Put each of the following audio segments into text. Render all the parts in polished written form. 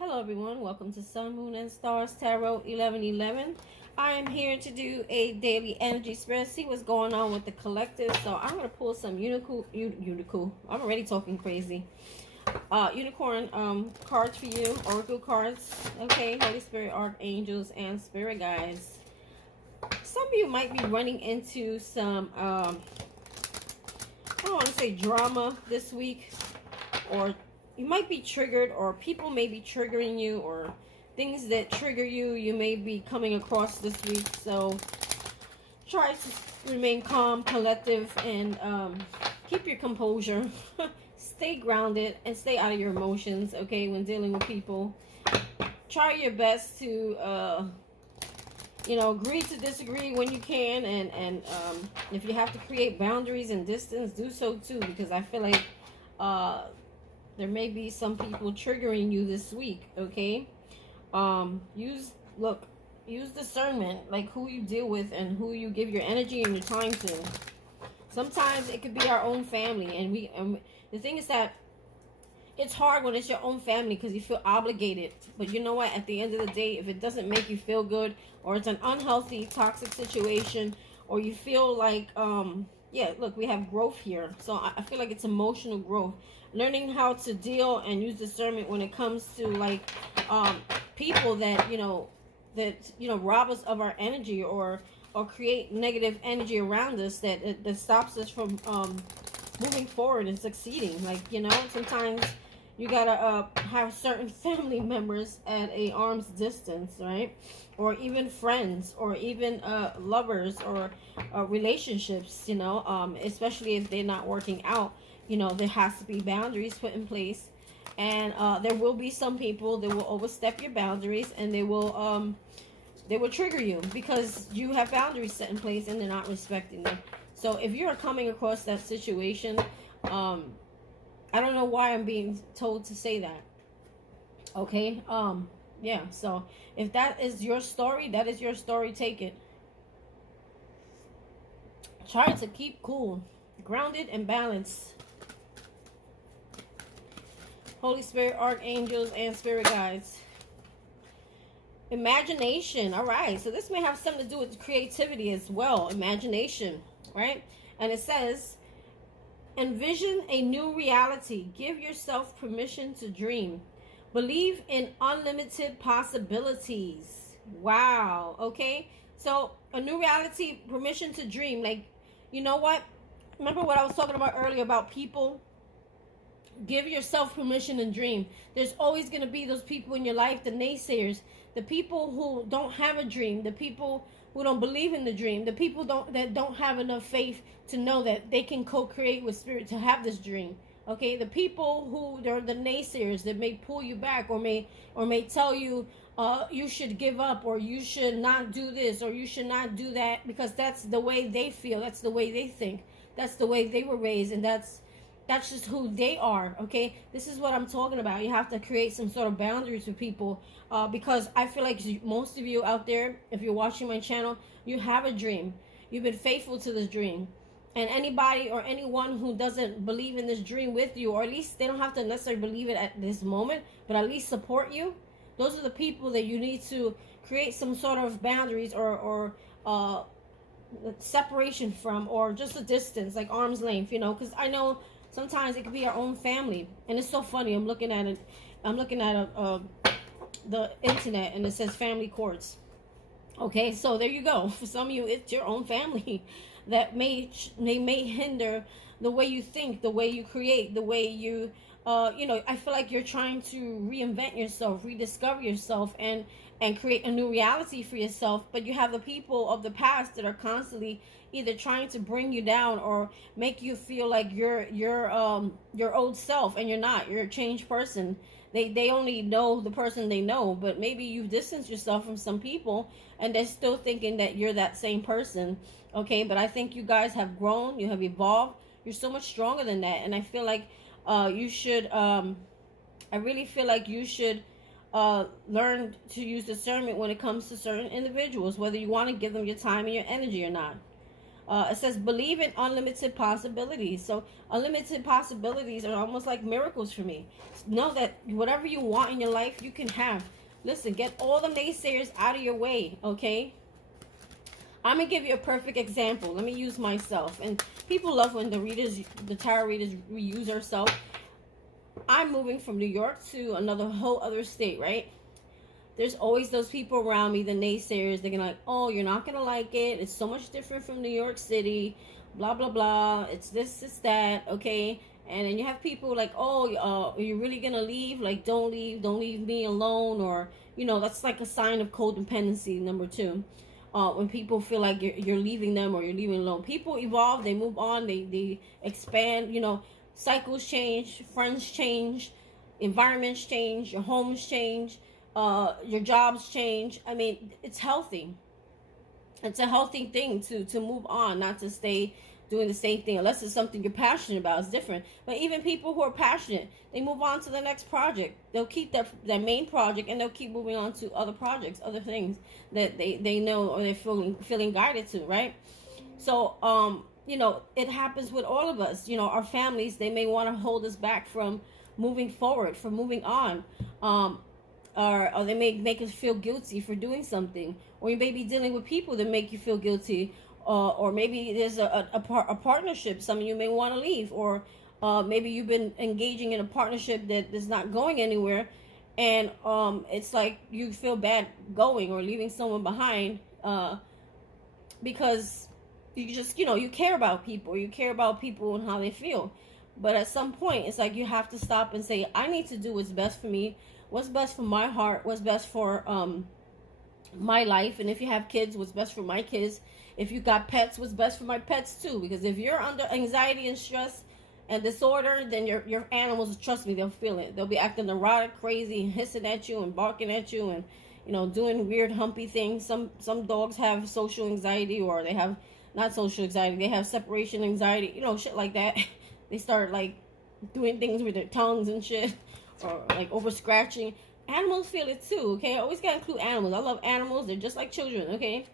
Hello everyone, welcome to Sun, Moon, and Stars Tarot 1111. I am here to do a daily energy spread, see what's going on with the collective. So I'm going to pull some unicorn, I'm already talking crazy. Unicorn cards for you, oracle cards, okay, Holy Spirit, archangels, and spirit guides. Some of you might be running into some, I don't want to say drama this week, or you might be triggered, or people may be triggering you, or things that trigger you, you may be coming across this week. So try to remain calm, collective, and keep your composure. Stay grounded and stay out of your emotions, okay, when dealing with people. Try your best to, agree to disagree when you can, and if you have to create boundaries and distance, do so too, because I feel like there may be some people triggering you this week, okay? Use discernment, like who you deal with and who you give your energy and your time to. Sometimes it could be our own family, and the thing is that it's hard when it's your own family because you feel obligated. But you know what? At the end of the day, if it doesn't make you feel good, or it's an unhealthy, toxic situation, or you feel like, yeah, look, we have growth here. So I feel like it's emotional growth. Learning how to deal and use discernment when it comes to, like, people that, rob us of our energy, or create negative energy around us that stops us from moving forward and succeeding. Like, sometimes you gotta have certain family members at a arm's distance, right? Or even friends, or even lovers, or relationships, especially if they're not working out. There has to be boundaries put in place, and there will be some people that will overstep your boundaries, and they will trigger you because you have boundaries set in place and they're not respecting them. So if you're coming across that situation, I don't know why I'm being told to say that. Okay. Yeah. So if that is your story, that is your story. Take it. Try to keep cool, grounded, and balanced. Holy Spirit, archangels, and spirit guides. Imagination. All right. So this may have something to do with creativity as well. Imagination, right? And it says, envision a new reality. Give yourself permission to dream. Believe in unlimited possibilities. Wow. Okay. So a new reality, permission to dream. Like, you know what? Remember what I was talking about earlier about people? Give yourself permission and dream. There's always going to be those people in your life, the naysayers, the people who don't have a dream, the people who don't believe in the dream, the people that don't have enough faith to know that they can co-create with spirit to have this dream. Okay, the people who they're the naysayers that may pull you back, or may tell you you should give up, or you should not do this, or you should not do that, because that's the way they feel, that's the way they think, that's the way they were raised, and that's just who they are. Okay, this is what I'm talking about. You have to create some sort of boundaries with people, because I feel like most of you out there, if you're watching my channel, you have a dream. You've been faithful to this dream, and anybody or anyone who doesn't believe in this dream with you, or at least they don't have to necessarily believe it at this moment, but at least support you, those are the people that you need to create some sort of boundaries, or separation from, or just a distance, like arm's length, because I know sometimes it could be our own family. And it's so funny, I'm looking at the internet, and it says family courts. Okay, so there you go. For some of you, it's your own family that may hinder the way you think, the way you create, the way you I feel like you're trying to reinvent yourself, rediscover yourself, and create a new reality for yourself. But you have the people of the past that are constantly either trying to bring you down, or make you feel like you're your old self, and you're not. You're a changed person. They only know the person they know, but maybe you've distanced yourself from some people, and they're still thinking that you're that same person. Okay, but I think you guys have grown, you have evolved, you're so much stronger than that. And I feel like you should I really feel like you should learn to use discernment when it comes to certain individuals, whether you want to give them your time and your energy or not. It says believe in unlimited possibilities. So unlimited possibilities are almost like miracles for me. Know that whatever you want in your life, you can have. Listen, get all the naysayers out of your way, okay? I'm going to give you a perfect example. Let me use myself. And people love when the tarot readers reuse ourselves. I'm moving from New York to another whole other state, right? There's always those people around me, the naysayers. They're gonna like, oh, you're not gonna like it. It's so much different from New York City. Blah, blah, blah. It's this, it's that, okay? And then you have people like, oh, are you really gonna leave? Like, don't leave me alone. Or, you know, that's like a sign of codependency, number 2. When people feel like you're leaving them or you're leaving alone. People evolve, they move on, they expand, you know, cycles change, friends change, environments change, your homes change. Your jobs change. I mean, it's healthy. It's a healthy thing to move on, not to stay doing the same thing unless it's something you're passionate about. It's different. But even people who are passionate, they move on to the next project. They'll keep their main project and they'll keep moving on to other projects, other things that they know or they're feeling guided to, right? So you know, it happens with all of us. You know, our families, they may want to hold us back from moving forward, from moving on. Or they may make us feel guilty for doing something, or you may be dealing with people that make you feel guilty, or maybe there's a partnership. Some of you may want to leave, or maybe you've been engaging in a partnership that is not going anywhere, and it's like you feel bad going or leaving someone behind because you just, you know, you care about people and how they feel. But at some point, it's like you have to stop and say, I need to do what's best for me, what's best for my heart, what's best for my life. And if you have kids, what's best for my kids. If you got pets, what's best for my pets too. Because if you're under anxiety and stress and disorder, then your animals, trust me, they'll feel it. They'll be acting neurotic, crazy, and hissing at you and barking at you and, you know, doing weird humpy things. Some dogs have social anxiety, or they have not social anxiety, they have separation anxiety, you know, shit like that. They start like doing things with their tongues and shit, or like over scratching. Animals feel it too, okay? I always gotta include animals. I love animals. They're just like children, okay?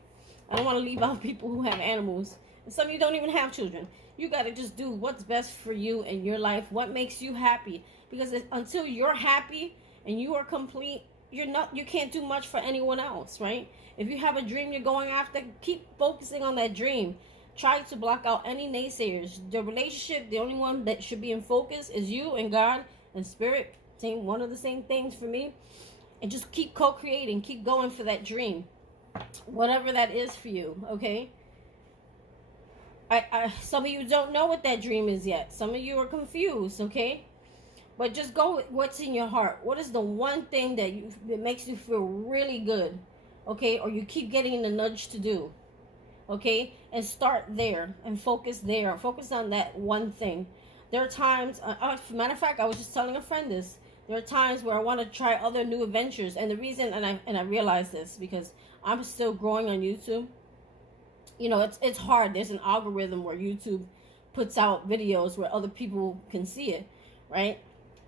I don't want to leave out people who have animals. And some of you don't even have children. You gotta just do what's best for you and your life, what makes you happy. Because until you're happy and you are complete, you can't do much for anyone else, right? If you have a dream you're going after, keep focusing on that dream. Try to block out any naysayers. The relationship, the only one that should be in focus is you and God and spirit. Same, one of the same things for me. And just keep co-creating, keep going for that dream, whatever that is for you, okay? Some of you don't know what that dream is yet. Some of you are confused, okay? But just go with what's in your heart. What is the one thing that makes you feel really good, okay? Or you keep getting the nudge to do, okay? And start there and focus there. Focus on that one thing. There are times, matter of fact, I was just telling a friend this. There are times where I want to try other new adventures. And the reason, and I realize this because I'm still growing on YouTube. You know, it's hard. There's an algorithm where YouTube puts out videos where other people can see it, right?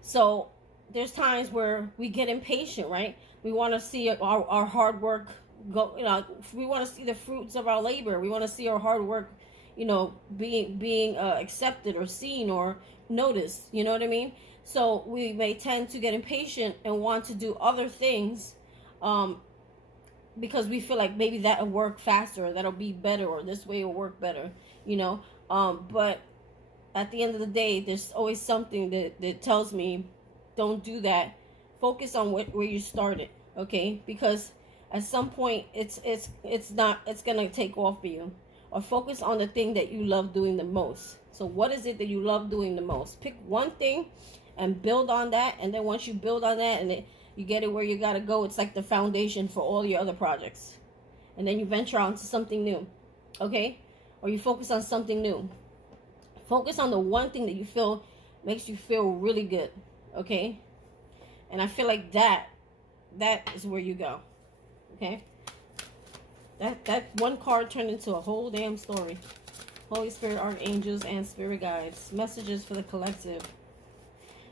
So there's times where we get impatient, right? We want to see our hard work go, you know, we want to see the fruits of our labor. We want to see our hard work, you know, being accepted or seen or noticed, you know what I mean? So we may tend to get impatient and want to do other things because we feel like maybe that'll work faster, or that'll be better, or this way will work better, you know? But at the end of the day, there's always something that tells me, don't do that. Focus on where you started, okay? Because at some point, it's gonna take off for you. Or focus on the thing that you love doing the most. So what is it that you love doing the most? Pick one thing and build on that. And then once you build on that and you get it where you gotta go, it's like the foundation for all your other projects. And then you venture on to something new, okay? Or you focus on something new. Focus on the one thing that you feel makes you feel really good, okay? And I feel like that is where you go, okay? That one card turned into a whole damn story. Holy Spirit, archangels, and spirit guides. Messages for the collective.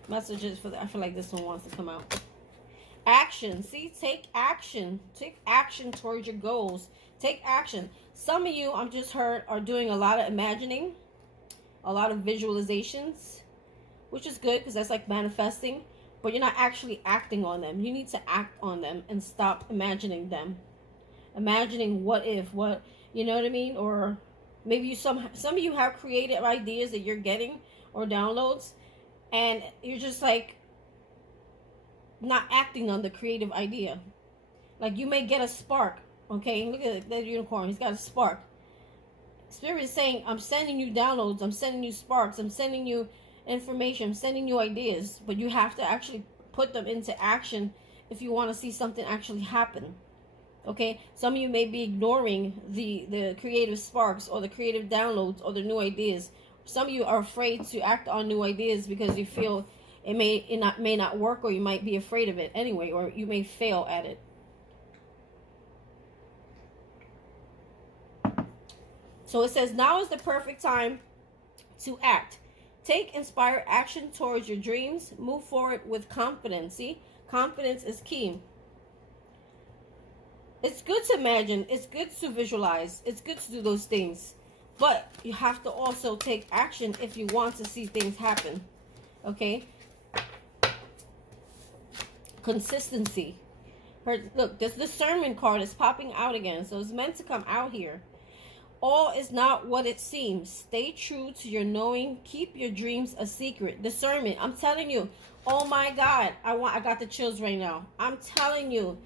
Messages for the... I feel like this one wants to come out. Action. See, take action. Take action towards your goals. Take action. Some of you, I've just heard, are doing a lot of imagining, a lot of visualizations, which is good because that's like manifesting, but you're not actually acting on them. You need to act on them and stop imagining them. Imagining what if, what, you know what I mean? Or maybe some of you have creative ideas that you're getting or downloads, and you're just like not acting on the creative idea. Like you may get a spark, okay? Look at that unicorn. He's got a spark. Spirit is saying, I'm sending you downloads. I'm sending you sparks. I'm sending you information. I'm sending you ideas. But you have to actually put them into action if you want to see something actually happen. Okay? Some of you may be ignoring the creative sparks or the creative downloads or the new ideas. Some of you are afraid to act on new ideas because you feel it may not work, or you might be afraid of it anyway, or you may fail at it. So it says, now is the perfect time to act. Take inspired action towards your dreams. Move forward with confidence. See, confidence is key. It's good to imagine. It's good to visualize. It's good to do those things. But you have to also take action if you want to see things happen. Okay? Consistency. Look, this discernment card is popping out again. So it's meant to come out here. All is not what it seems. Stay true to your knowing. Keep your dreams a secret. Discernment. I'm telling you. Oh my God. I got the chills right now. I'm telling you.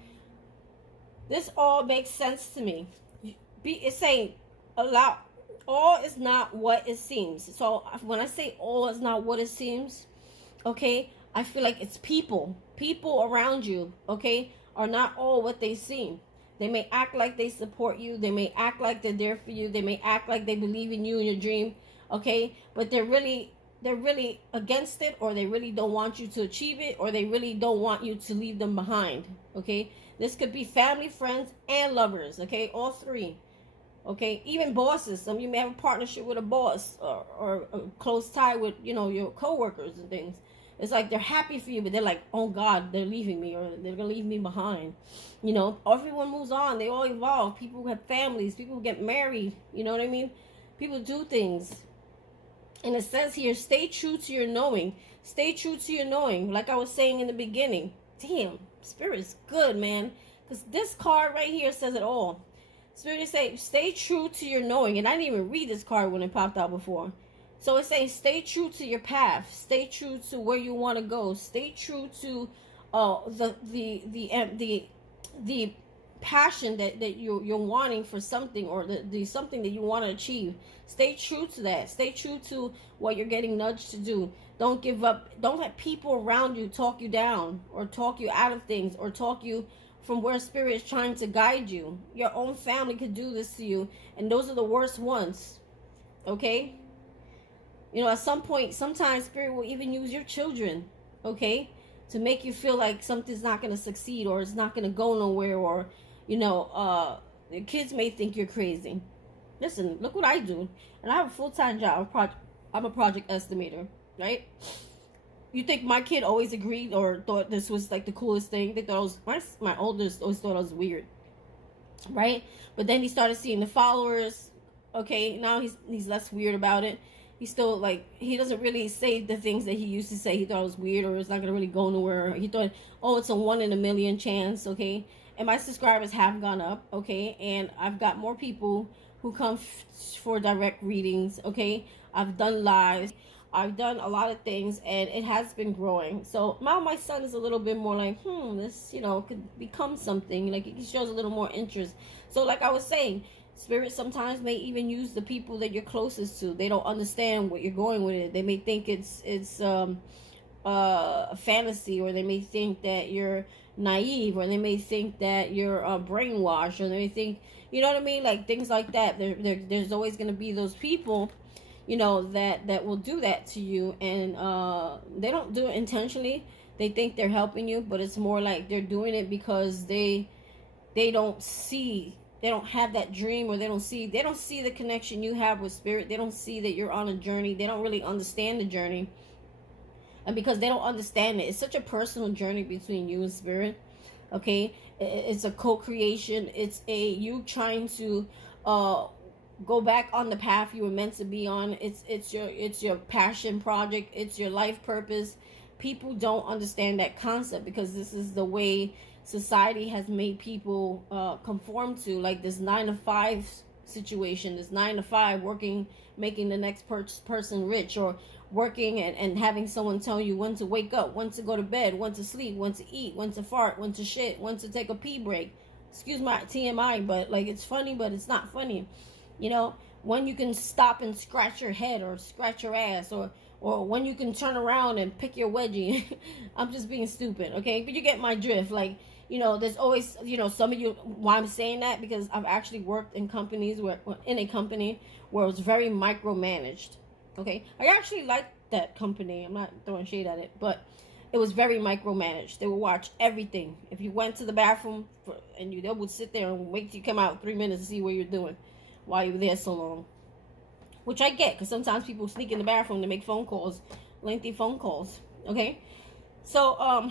This all makes sense to me. It's saying all is not what it seems. So when I say all is not what it seems, okay, I feel like it's people. People around you, okay, are not all what they seem. They may act like they support you. They may act like they're there for you. They may act like they believe in you and your dream, okay? But they're really against it, or they really don't want you to achieve it, or they really don't want you to leave them behind, okay? This could be family, friends, and lovers, okay? All three, okay? Even bosses. Some of you may have a partnership with a boss, or a close tie with, you know, your coworkers and things. It's like they're happy for you, but they're like, oh God, they're leaving me, or they're going to leave me behind. You know, everyone moves on. They all evolve. People have families. People get married. You know what I mean? People do things. And it says here, stay true to your knowing. Stay true to your knowing. Like I was saying in the beginning. Damn, Spirit is good, man. Because this card right here says it all. Spirit is saying, stay true to your knowing. And I didn't even read this card when it popped out before. So it's saying, stay true to your path. Stay true to where you want to go. Stay true to the passion that you're wanting for something, or the something that you want to achieve. Stay true to that. Stay true to what you're getting nudged to do. Don't give up. Don't let people around you talk you down, or talk you out of things, or talk you from where Spirit is trying to guide you. Your own family could do this to you, and those are the worst ones. Okay? You know, at some point, sometimes Spirit will even use your children, okay, to make you feel like something's not going to succeed, or it's not going to go nowhere, or, you know, the kids may think you're crazy. Listen, look what I do. And I have a full-time job. I'm a project estimator, right? You think my kid always agreed or thought this was like the coolest thing? They thought it was, my oldest always thought it was weird, right? But then he started seeing the followers. Okay, now he's less weird about it. He's still like, he doesn't really say the things that he used to say. He thought it was weird, or it's not gonna really go nowhere. He thought, oh, it's a 1 in a million chance, okay? And my subscribers have gone up, okay? And I've got more people who come for direct readings, okay? I've done lives. I've done a lot of things, and it has been growing. So now my son is a little bit more like, this, you know, could become something. Like, he shows a little more interest. So like I was saying, Spirit sometimes may even use the people that you're closest to. They don't understand what you're going with it. They may think it's a fantasy, or they may think that you're naive, or they may think that you're brainwashed, or they may think, you know what I mean, like things like that. There's always going to be those people, you know, that will do that to you, and they don't do it intentionally. They think they're helping you, but it's more like they're doing it because they don't see. They don't have that dream, or they don't see the connection you have with Spirit. They don't see that you're on a journey. They don't really understand the journey. And because they don't understand it, it's such a personal journey between you and Spirit. Okay? It's a co-creation. It's you trying to uh go back on the path you were meant to be on. It's your passion project, it's your life purpose. People don't understand that concept because this is the way society has made people conform to, like this 9 to 5 situation, this 9 to 5 working, making the next person rich, or working and having someone tell you when to wake up, when to go to bed, when to sleep, when to eat, when to fart, when to shit, when to take a pee break. Excuse my TMI, but like, it's funny, but it's not funny. You know, when you can stop and scratch your head or scratch your ass, or when you can turn around and pick your wedgie. I'm just being stupid, okay? But you get my drift. Like, you know, there's always, you know, some of you, why I'm saying that, because I've actually worked in companies where, in a company where it was very micromanaged, okay? I actually liked that company. I'm not throwing shade at it, but it was very micromanaged. They would watch everything. If you went to the bathroom they would sit there and wait till you come out 3 minutes to see what you're doing while you were there so long. Which I get, because sometimes people sneak in the bathroom to make phone calls, lengthy phone calls, okay? So,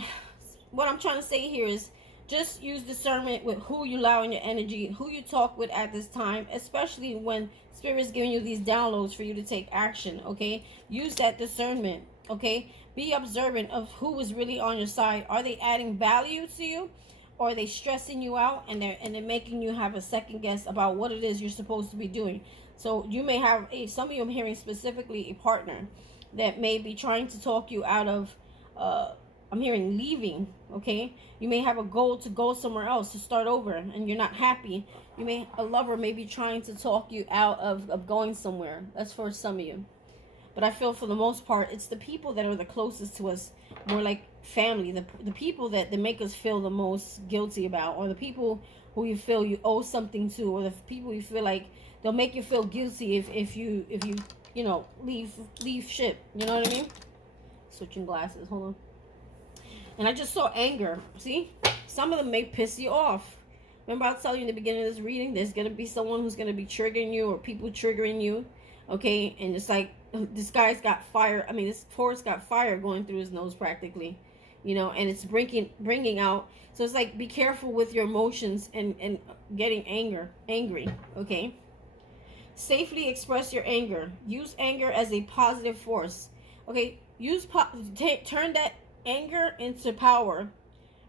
what I'm trying to say here is just use discernment with who you allow in your energy, who you talk with at this time, especially when Spirit's giving you these downloads for you to take action, okay? Use that discernment, okay? Be observant of who is really on your side. Are they adding value to you? Or are they stressing you out and they're making you have a second guess about what it is you're supposed to be doing? So you may have some of you, I'm hearing specifically, a partner that may be trying to talk you out of, I'm hearing leaving, okay? You may have a goal to go somewhere else, to start over, and you're not happy. A lover may be trying to talk you out of going somewhere. That's for some of you. But I feel for the most part, it's the people that are the closest to us, more like family, the people that make us feel the most guilty about, or the people who you feel you owe something to, or the people you feel like they'll make you feel guilty if you you know, leave ship. You know what I mean? Switching glasses. Hold on. And I just saw anger. See? Some of them may piss you off. Remember I was telling you in the beginning of this reading, there's going to be someone who's going to be triggering you, or people triggering you. Okay? And it's like, this guy's got fire. I mean, this Taurus got fire going through his nose practically. You know, and it's bringing out. So it's like, be careful with your emotions and getting angry. Okay? Safely express your anger. Use anger as a positive force. Okay? Turn that anger into power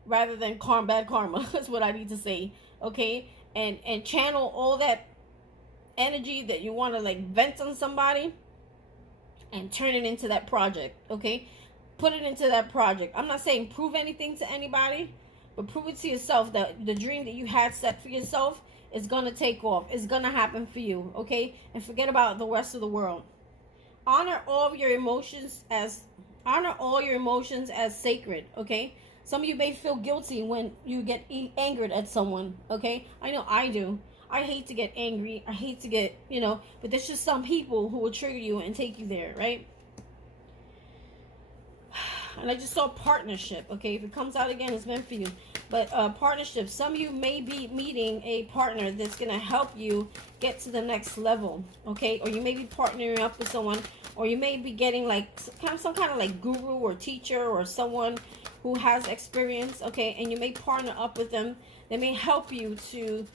rather than bad karma. That's what I need to say. Okay? And channel all that energy that you want to like vent on somebody and turn it into that project. Okay? Put it into that project. I'm not saying prove anything to anybody, but prove it to yourself that the dream that you had set for yourself is going to take off. It's going to happen for you, okay? And forget about the rest of the world. Honor all your emotions as sacred, okay? Some of you may feel guilty when you get angered at someone, okay? I know I do. I hate to get angry. I hate to get, you know, but there's just some people who will trigger you and take you there, right? And I just saw partnership, okay? If it comes out again, it's meant for you. But partnership, some of you may be meeting a partner that's going to help you get to the next level, okay? Or you may be partnering up with someone, or you may be getting like some kind of like guru or teacher or someone who has experience, okay? And you may partner up with them. They may help you to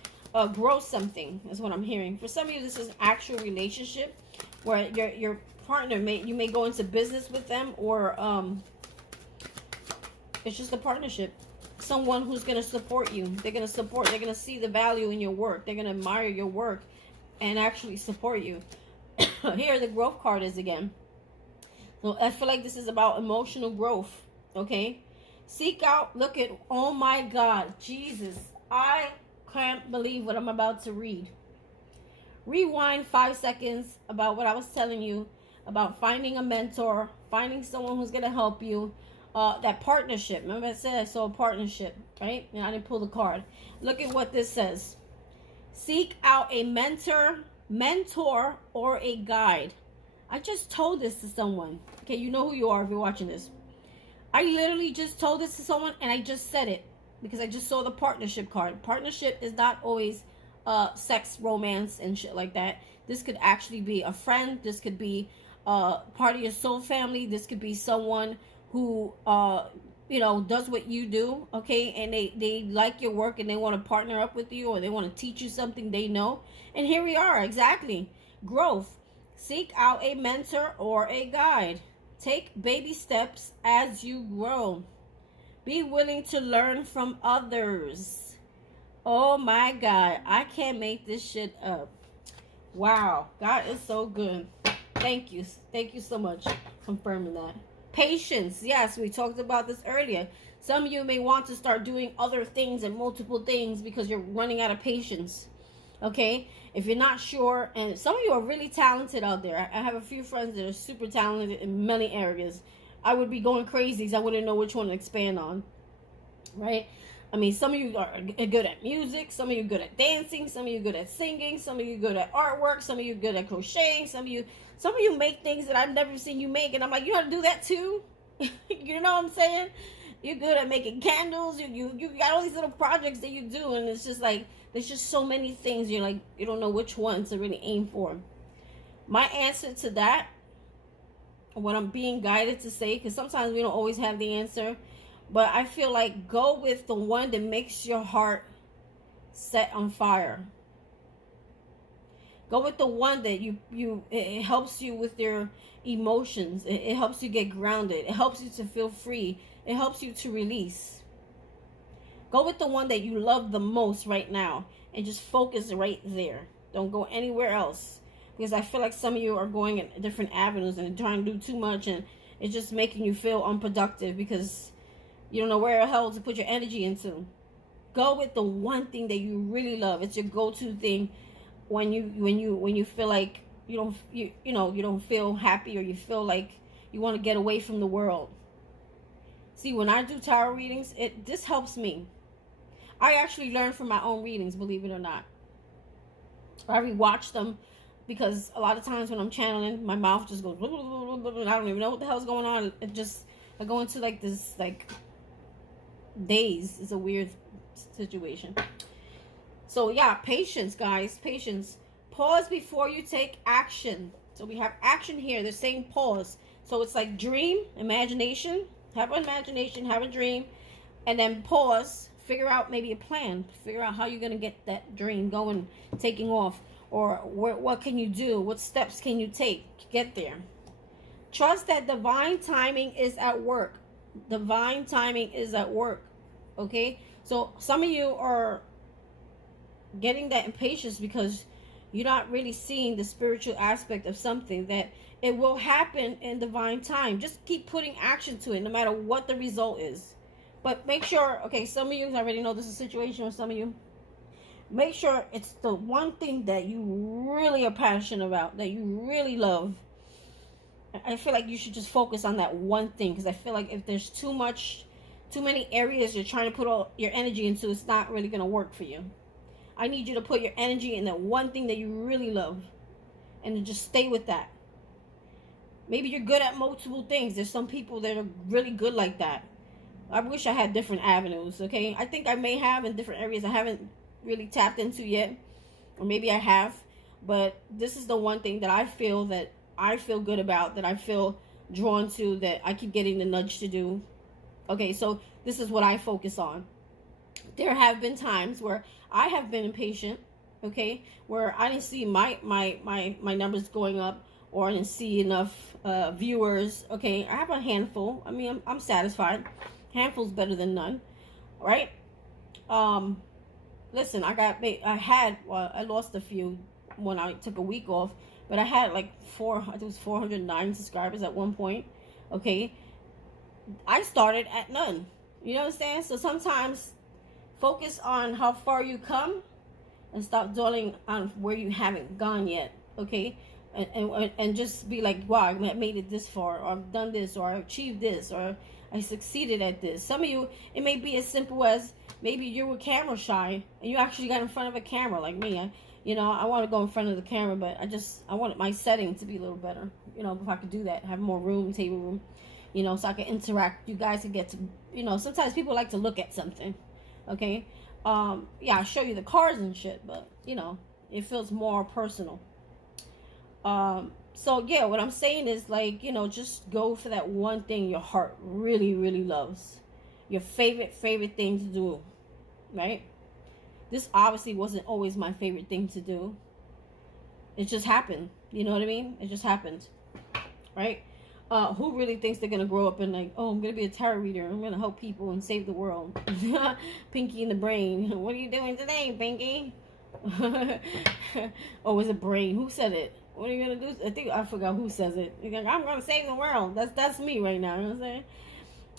grow something, is what I'm hearing. For some of you, this is an actual relationship where your partner you may go into business with them, or it's just a partnership. Someone who's going to support you. They're going to see the value in your work. They're going to admire your work and actually support you. Here, the growth card is again. So I feel like this is about emotional growth, okay? Seek out, look at, oh my God, Jesus. I can't believe what I'm about to read. Rewind 5 seconds about what I was telling you about finding a mentor, finding someone who's going to help you. That partnership. Remember I said I saw a partnership, right? And I didn't pull the card. Look at what this says. Seek out a mentor, or a guide. I just told this to someone. Okay, you know who you are if you're watching this. I literally just told this to someone, and I just said it because I just saw the partnership card. Partnership is not always sex, romance, and shit like that. This could actually be a friend. This could be part of your soul family. This could be someone who you know, does what you do, okay, and they like your work and they want to partner up with you, or they want to teach you something they know. And here we are, exactly. Growth. Seek out a mentor or a guide. Take baby steps as you grow. Be willing to learn from others. Oh my God, I can't make this shit up. Wow, God is so good. Thank you. Thank you so much for confirming that. Patience. Yes, we talked about this earlier. Some of you may want to start doing other things and multiple things because you're running out of patience. Okay? If you're not sure, and some of you are really talented out there. I have a few friends that are super talented in many areas. I would be going crazy because I wouldn't know which one to expand on. Right? I mean, some of you are good at music, some of you are good at dancing, some of you are good at singing, some of you are good at artwork, some of you are good at crocheting, some of you make things that I've never seen you make, and I'm like, you know how to do that too? You know what I'm saying? You're good at making candles, you got all these little projects that you do, and it's just like, there's just so many things, you're like, you don't know which one to really aim for. My answer to that, what I'm being guided to say, because sometimes we don't always have the answer, but I feel like go with the one that makes your heart set on fire. Go with the one that it helps you with your emotions. It helps you get grounded. It helps you to feel free. It helps you to release. Go with the one that you love the most right now and just focus right there. Don't go anywhere else, because I feel like some of you are going in different avenues and trying to do too much, and it's just making you feel unproductive because you don't know where the hell to put your energy into. Go with the one thing that you really love. It's your go-to thing when you feel like you don't feel happy, or you feel like you want to get away from the world. See, when I do tarot readings, this helps me. I actually learn from my own readings, believe it or not. I rewatch them because a lot of times when I'm channeling, my mouth just goes, blah, blah, blah, blah, blah, I don't even know what the hell's going on. I go into like this daze. It's a weird situation. So yeah, patience, guys, patience. Pause before you take action. So we have action here. They're saying pause. So it's like dream, imagination, have an imagination, have a dream, and then pause. Figure out maybe a plan. Figure out how you're gonna get that dream going, taking off, or what can you do? What steps can you take to get there? Trust that divine timing is at work. Divine timing is at work. Okay, so some of you are getting that impatience because you're not really seeing the spiritual aspect of something, that it will happen in divine time. Just keep putting action to it, no matter what the result is. But make sure, okay, some of you already know this is a situation with some of you. Make sure it's the one thing that you really are passionate about, that you really love. I feel like you should just focus on that one thing, because I feel like if there's too many areas you're trying to put all your energy into, it's not really going to work for you. I need you to put your energy in that one thing that you really love, and just stay with that. Maybe you're good at multiple things. There's some people that are really good like that. I wish I had different avenues, okay? I think I may have in different areas I haven't really tapped into yet, or maybe I have, but this is the one thing that I feel good about, that I feel drawn to, that I keep getting the nudge to do. Okay, so this is what I focus on. There have been times where I have been impatient, okay, where I didn't see my numbers going up, or I didn't see enough viewers. Okay, I have a handful. I mean, I'm satisfied. Handful's better than none, right? Listen, I lost a few when I took a week off, but I had like I think it was 409 subscribers at one point. Okay, I started at none. You know what I'm saying? So sometimes focus on how far you come and stop dwelling on where you haven't gone yet. Okay, and just be like, wow, I made it this far, or I've done this, or I achieved this, or I succeeded at this. Some of you, it may be as simple as maybe you were camera shy and you actually got in front of a camera, like me. I want to go in front of the camera, but I wanted my setting to be a little better. If I could do that, have more room, table room, so I can interact. You guys can get to, sometimes people like to look at something. Okay. Yeah, I'll show you the cars and shit, but it feels more personal. So yeah, what I'm saying is, like, just go for that one thing your heart really, really loves. your favorite thing to do, right? This obviously wasn't always my favorite thing to do. It just happened. You know what I mean? It just happened, right? Who really thinks they're gonna grow up and like, oh, I'm gonna be a tarot reader, I'm gonna help people and save the world? Pinky in the brain. What are you doing today, Pinky? Oh, was it brain? Who said it? What are you gonna do? I forgot who says it. You're like, I'm gonna save the world. That's me right now. You know what I'm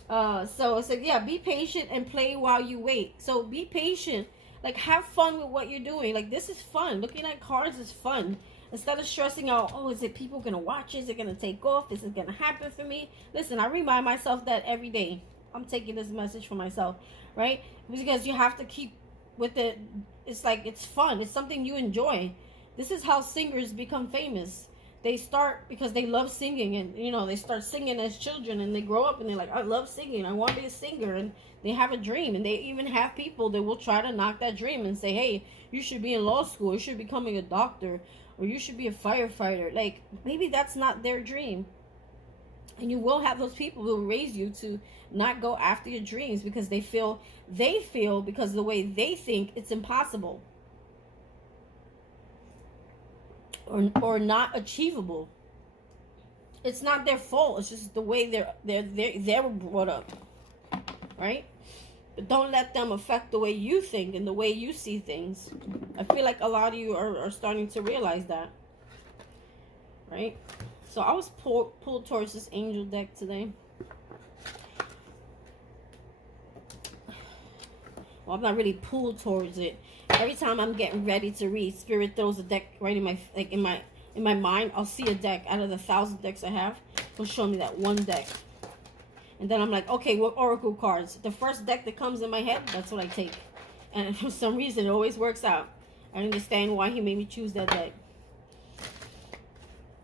saying? So it's like, yeah, be patient and play while you wait. So be patient. Like, have fun with what you're doing. Like, this is fun. Looking at cards is fun. Instead of stressing out, oh, is it people gonna watch? Is it gonna take off? Is it gonna happen for me? Listen, I remind myself that every day. I'm taking this message for myself, right? Because you have to keep with it. It's like, it's fun. It's something you enjoy. This is how singers become famous. They start because they love singing, and you know, they start singing as children, and they grow up and they're like, I love singing, I want to be a singer, and they have a dream. And they even have people that will try to knock that dream and say, hey, you should be in law school, you should be becoming a doctor, or you should be a firefighter. Like, maybe that's not their dream. And you will have those people who will raise you to not go after your dreams because they feel because of the way they think it's impossible or not achievable. It's not their fault. It's just the way they were brought up, right? But don't let them affect the way you think and the way you see things. I feel like a lot of you are starting to realize that, right? So I was pulled towards this angel deck today. Well, I'm not really pulled towards it. Every time I'm getting ready to read, Spirit throws a deck right in my, like, in my mind. I'll see a deck out of the 1,000 decks I have. He'll show me that one deck. And then I'm like, okay, what oracle cards? The first deck that comes in my head, that's what I take. And for some reason, it always works out. I understand why he made me choose that deck.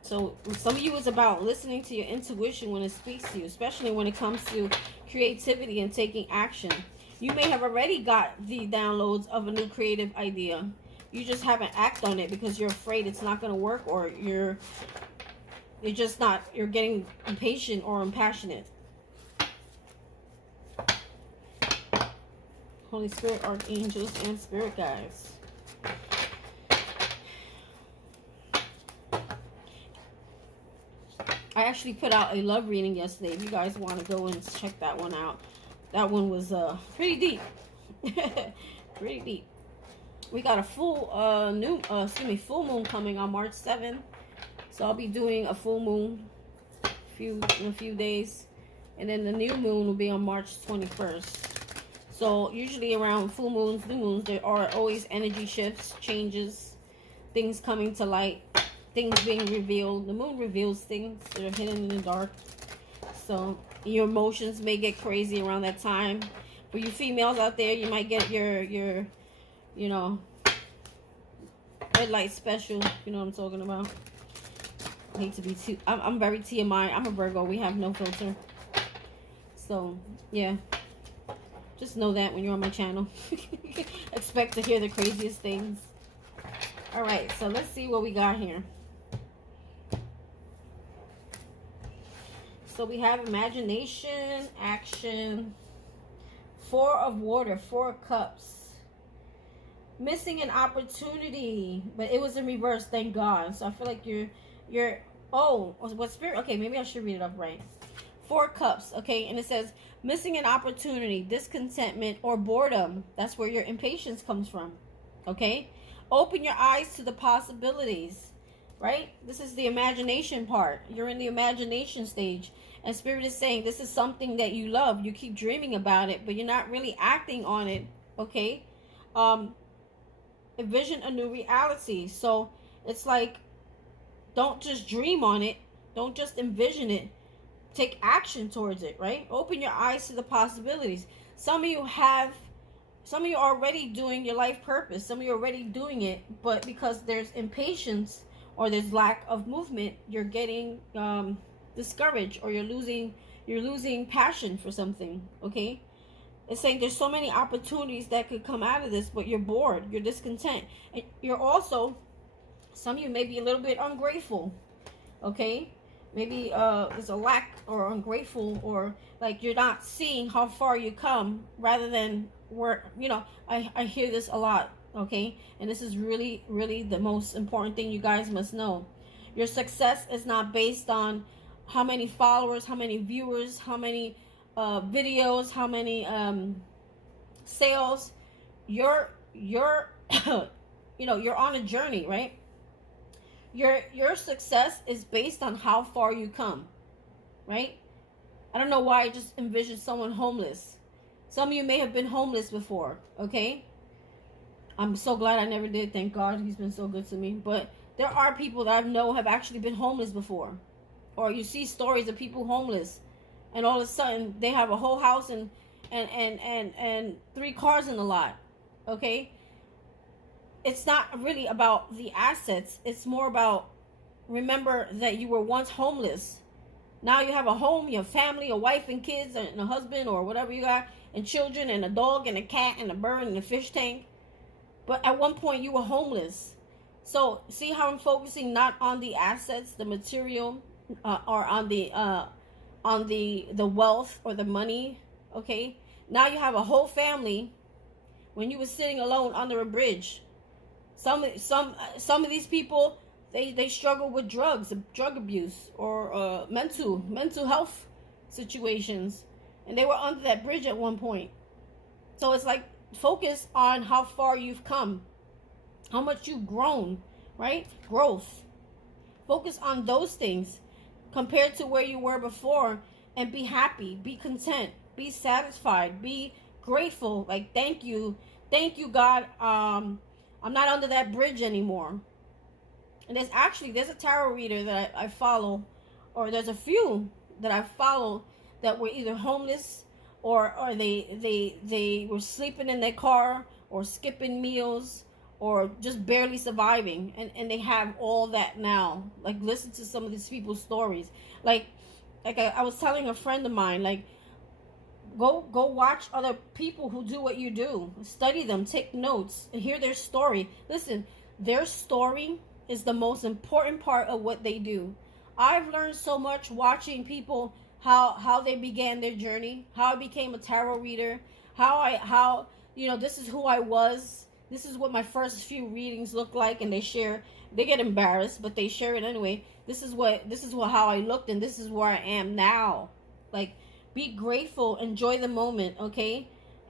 So some of you, is about listening to your intuition when it speaks to you, especially when it comes to creativity and taking action. You may have already got the downloads of a new creative idea. You just haven't acted on it because you're afraid it's not going to work, or you're just not, you're getting impatient or impassionate. Holy Spirit, archangels, and spirit guides. I actually put out a love reading yesterday. If you guys want to go and check that one out. That one was pretty deep. Pretty deep. We got a full full moon coming on March 7th. So I'll be doing a full moon in a few days. And then the new moon will be on March 21st. So usually around full moons, new moons, there are always energy shifts, changes, things coming to light, things being revealed. The moon reveals things that are hidden in the dark. So your emotions may get crazy around that time. For you females out there, you might get your you know, red light special. You know what I'm talking about. I hate to be too, I'm very TMI. I'm a Virgo. We have no filter. So yeah, just know that when you're on my channel. Expect to hear the craziest things. All right, so let's see what we got here. So we have imagination, action, 4 of water, 4 of cups. Missing an opportunity, but it was in reverse, thank God. So I feel like you're oh, what spirit? Okay, maybe I should read it up right. 4 cups, okay, and it says missing an opportunity, discontentment, or boredom. That's where your impatience comes from, okay? Open your eyes to the possibilities, right? This is the imagination part. You're in the imagination stage. And Spirit is saying this is something that you love. You keep dreaming about it, but you're not really acting on it, okay? Envision a new reality. So it's like, don't just dream on it. Don't just envision it. Take action towards it, right? Open your eyes to the possibilities. Some of you are already doing your life purpose. Some of you are already doing it, but because there's impatience or there's lack of movement, you're getting discouraged, or you're losing passion for something, okay? It's saying there's so many opportunities that could come out of this, but you're bored, you're discontent, and you're also, some of you may be a little bit ungrateful, okay? Maybe there's a lack or ungrateful, or like you're not seeing how far you come rather than where, you know, I hear this a lot, okay? And this is really, really the most important thing you guys must know. Your success is not based on how many followers, how many viewers, how many videos, how many sales. You're you know, you're on a journey, right? Your success is based on how far you come, right? I don't know why I just envisioned someone homeless. Some of you may have been homeless before, okay? I'm so glad I never did. Thank God, he's been so good to me. But there are people that I know have actually been homeless before. Or you see stories of people homeless, and all of a sudden they have a whole house and 3 cars in the lot, okay? It's not really about the assets. It's more about, remember that you were once homeless. Now you have a home, you have family, a wife and kids, and a husband or whatever you got, and children, and a dog, and a cat, and a bird, and a fish tank. But at one point you were homeless. So see how I'm focusing not on the assets, the material, or on the wealth or the money. Okay. Now you have a whole family when you were sitting alone under a bridge. Some of these people, they struggle with drugs, drug abuse, or mental health situations, and they were under that bridge at one point. So it's like, focus on how far you've come, how much you've grown, right? Growth. Focus on those things compared to where you were before, and be happy, be content, be satisfied, be grateful. Like, thank you God. I'm not under that bridge anymore. And there's a tarot reader that I follow, or there's a few that I follow that were either homeless, or they were sleeping in their car, or skipping meals, or just barely surviving, and they have all that now. Like, listen to some of these people's stories. Like I was telling a friend of mine, like, go watch other people who do what you do. Study them, take notes, and hear their story. Listen, their story is the most important part of what they do. I've learned so much watching people, how they began their journey, how I became a tarot reader, how you know, this is who I was. This is what my first few readings look like, and they get embarrassed, but they share it anyway. This is how I looked, and this is where I am now. Like, be grateful, enjoy the moment, okay?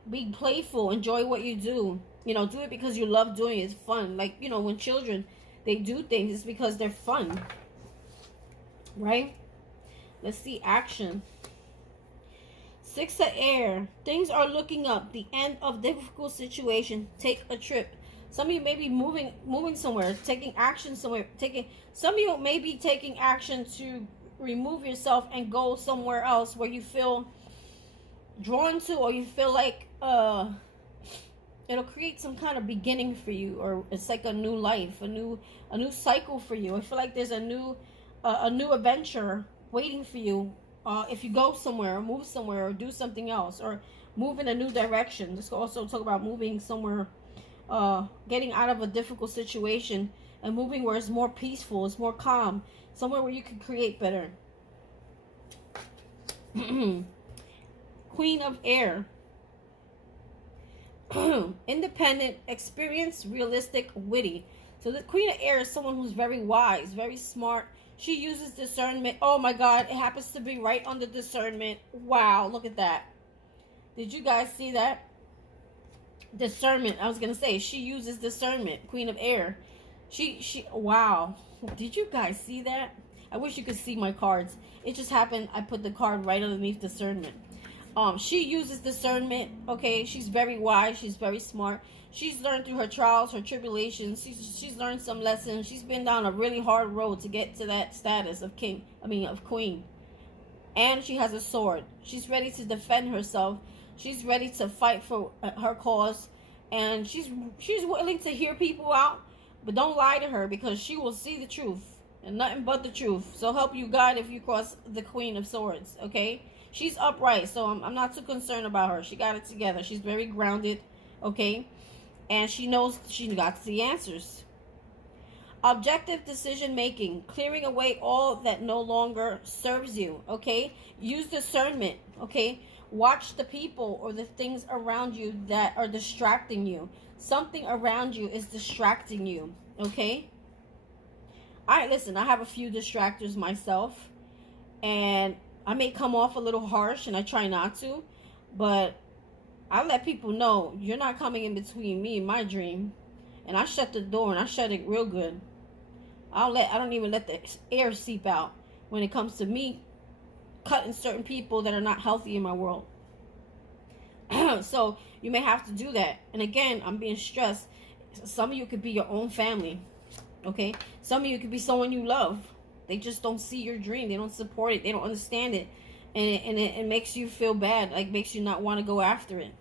Be playful, enjoy what you do. You know, do it because you love doing it. It's fun. Like, you know, when children, they do things, it's because they're fun, right? Let's see action. 6 of air. Things are looking up. The end of difficult situation. Take a trip. Some of you may be moving somewhere, taking action somewhere. Some of you may be taking action to remove yourself and go somewhere else where you feel drawn to, or you feel like it'll create some kind of beginning for you, or it's like a new life, a new cycle for you. I feel like there's a new adventure waiting for you if you go somewhere, or move somewhere, or do something else, or move in a new direction. This could also talk about moving somewhere, getting out of a difficult situation and moving where it's more peaceful, it's more calm, somewhere where you can create better. Queen of air. Independent, experienced, realistic, witty. So the Queen of air is someone who's very wise, very smart. She uses discernment. Oh my God, it happens to be right under discernment. Wow, look at that. Did you guys see that? Discernment. I was gonna say, she uses discernment. Queen of air. She wow. Did you guys see that? I wish you could see my cards. It just happened. I put the card right underneath discernment. She uses discernment. Okay, she's very wise. She's very smart. She's learned through her trials, her tribulations. She's learned some lessons. She's been down a really hard road to get to that status of of queen. And she has a sword. She's ready to defend herself. She's ready to fight for her cause, and she's willing to hear people out, but don't lie to her, because she will see the truth and nothing but the truth. So help you God if you cross the Queen of Swords. Okay, she's upright, so I'm not too concerned about her. She got it together. She's very grounded. Okay, and she knows she got the answers. Objective decision making, clearing away all that no longer serves you, okay? Use discernment, okay? Watch the people or the things around you that are distracting you. Something around you is distracting you, okay? All right, listen, I have a few distractors myself, and I may come off a little harsh, and I try not to, but I let people know you're not coming in between me and my dream. And I shut the door, and I shut it real good. I don't even let the air seep out when it comes to me cutting certain people that are not healthy in my world. So you may have to do that. And again, I'm being stressed. Some of you could be your own family, okay? Some of you could be someone you love. They just don't see your dream. They don't support it. They don't understand it. And it makes you feel bad, like makes you not want to go after it.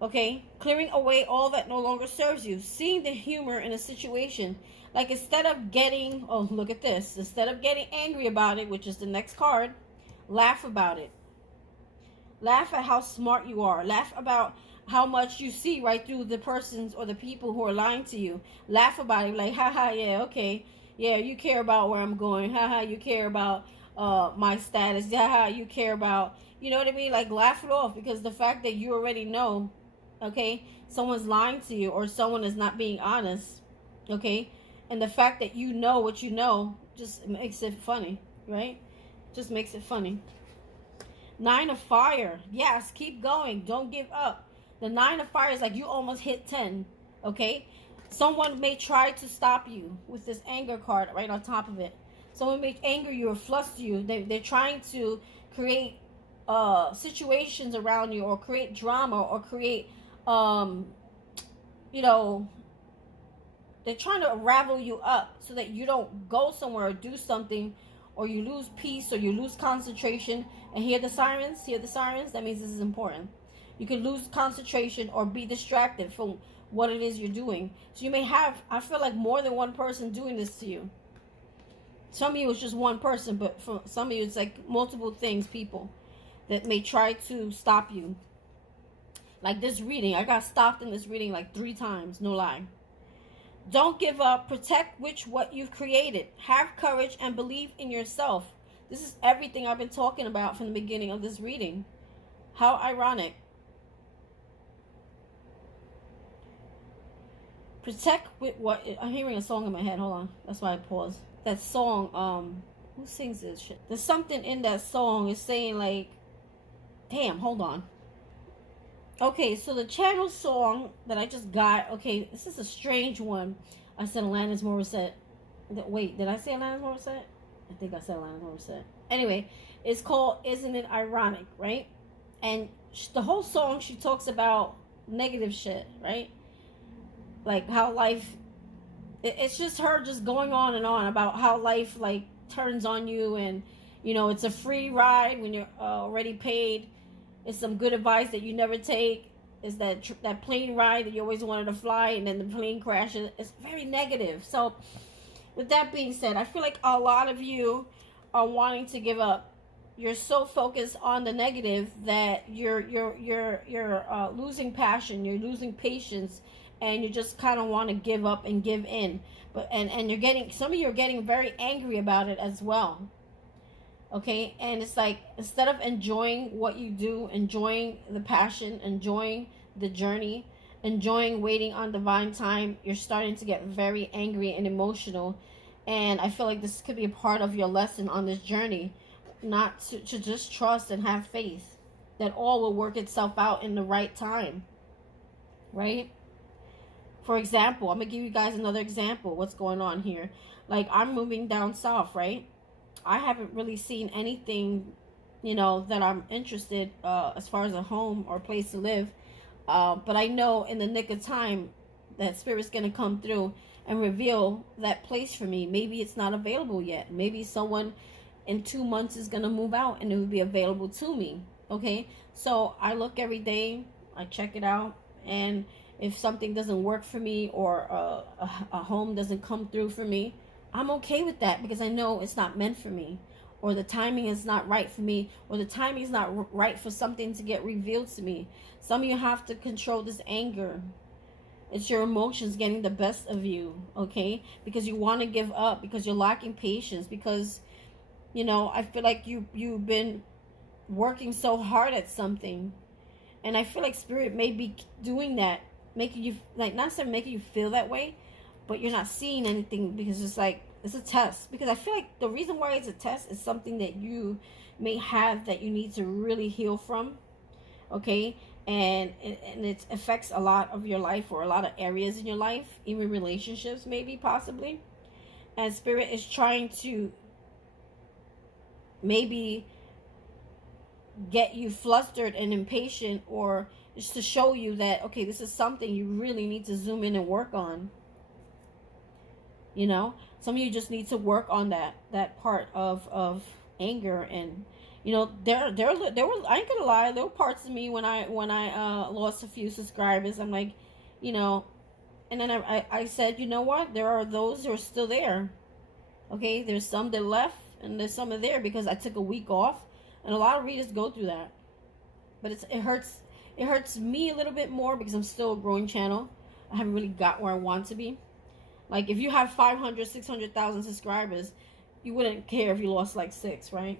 Okay? Clearing away all that no longer serves you. Seeing the humor in a situation. Like instead of getting, oh, look at this. Instead of getting angry about it, which is the next card, laugh about it. Laugh at how smart you are. Laugh about how much you see right through the persons or the people who are lying to you. Laugh about it. Like, haha, yeah, okay. Yeah, you care about where I'm going. Haha, you care about my status. Haha, you care about, you know what I mean? Like, laugh it off, because the fact that you already know, okay, someone's lying to you or someone is not being honest, okay? And the fact that you know what you know just makes it funny, right? Just makes it funny. 9 of fire. Yes, keep going. Don't give up. The 9 of fire is like you almost hit 10, okay? Someone may try to stop you with this anger card right on top of it. Someone may anger you or fluster you. They're trying to create situations around you, or create drama, or create, you know, they're trying to unravel you up so that you don't go somewhere or do something, or you lose peace, or you lose concentration. And hear the sirens? Hear the sirens? That means this is important. You could lose concentration or be distracted from what it is you're doing. So you may have, I feel like, more than one person doing this to you. Some of you it's just one person, but for some of you it's like multiple things, people that may try to stop you. Like this reading, I got stopped in this reading like 3 times, no lie. Don't give up. Protect what you've created. Have courage and believe in yourself. This is everything I've been talking about from the beginning of this reading. How ironic. Protect with what... I'm hearing a song in my head. Hold on. That's why I paused. That song, who sings this shit? There's something in that song is saying like... Damn, hold on. Okay, so the channel song that I just got, okay, this is a strange one. I said Alanis Morissette. Wait, did I say Alanis Morissette? I think I said Alanis Morissette. Anyway, it's called Isn't It Ironic, right? And the whole song, she talks about negative shit, right? Like how life, it's just her just going on and on about how life like turns on you, and you know, it's a free ride when you're already paid. It's some good advice that you never take. It's that plane ride that you always wanted to fly, and then the plane crashes. It's very negative. So with that being said, I feel like a lot of you are wanting to give up. You're so focused on the negative that you're losing passion, you're losing patience, and you just kind of want to give up and give in. But and you're getting, some of you are getting very angry about it as well. Okay, and it's like, instead of enjoying what you do, enjoying the passion, enjoying the journey, enjoying waiting on divine time, you're starting to get very angry and emotional. And I feel like this could be a part of your lesson on this journey, not to just trust and have faith that all will work itself out in the right time, right? For example, I'm going to give you guys another example. What's going on here? Like, I'm moving down south, right? I haven't really seen anything, you know, that I'm interested as far as a home or place to live. But I know in the nick of time that Spirit's going to come through and reveal that place for me. Maybe it's not available yet. Maybe someone in 2 months is going to move out and it will be available to me. Okay? So I look every day. I check it out. And if something doesn't work for me, or a home doesn't come through for me, I'm okay with that, because I know it's not meant for me, or the timing is not right for me, or the timing is not right for something to get revealed to me. Some of you have to control this anger, It's your emotions getting the best of you, okay? Because you want to give up, because you're lacking patience, because, you know, I feel like you've been working so hard at something. And I feel like Spirit may be doing that, making you, like, not necessarily making you feel that way, but you're not seeing anything because it's like, it's a test. Because I feel like the reason why it's a test is something that you may have that you need to really heal from, okay? And it affects a lot of your life, or a lot of areas in your life, even relationships, maybe, possibly. And Spirit is trying to maybe get you flustered and impatient, or just to show you that, okay, this is something you really need to zoom in and work on. You know, some of you just need to work on that part of anger. And, you know, there were, I ain't gonna lie, there were parts of me when I lost a few subscribers. I'm like, you know, and then I said, you know what, there are those who are still there. Okay, there's some that left, and there's some that are there because I took a week off. And a lot of readers go through that, but it hurts me a little bit more because I'm still a growing channel. I haven't really got where I want to be. Like, if you have 500, 600,000 subscribers, you wouldn't care if you lost like 6, right?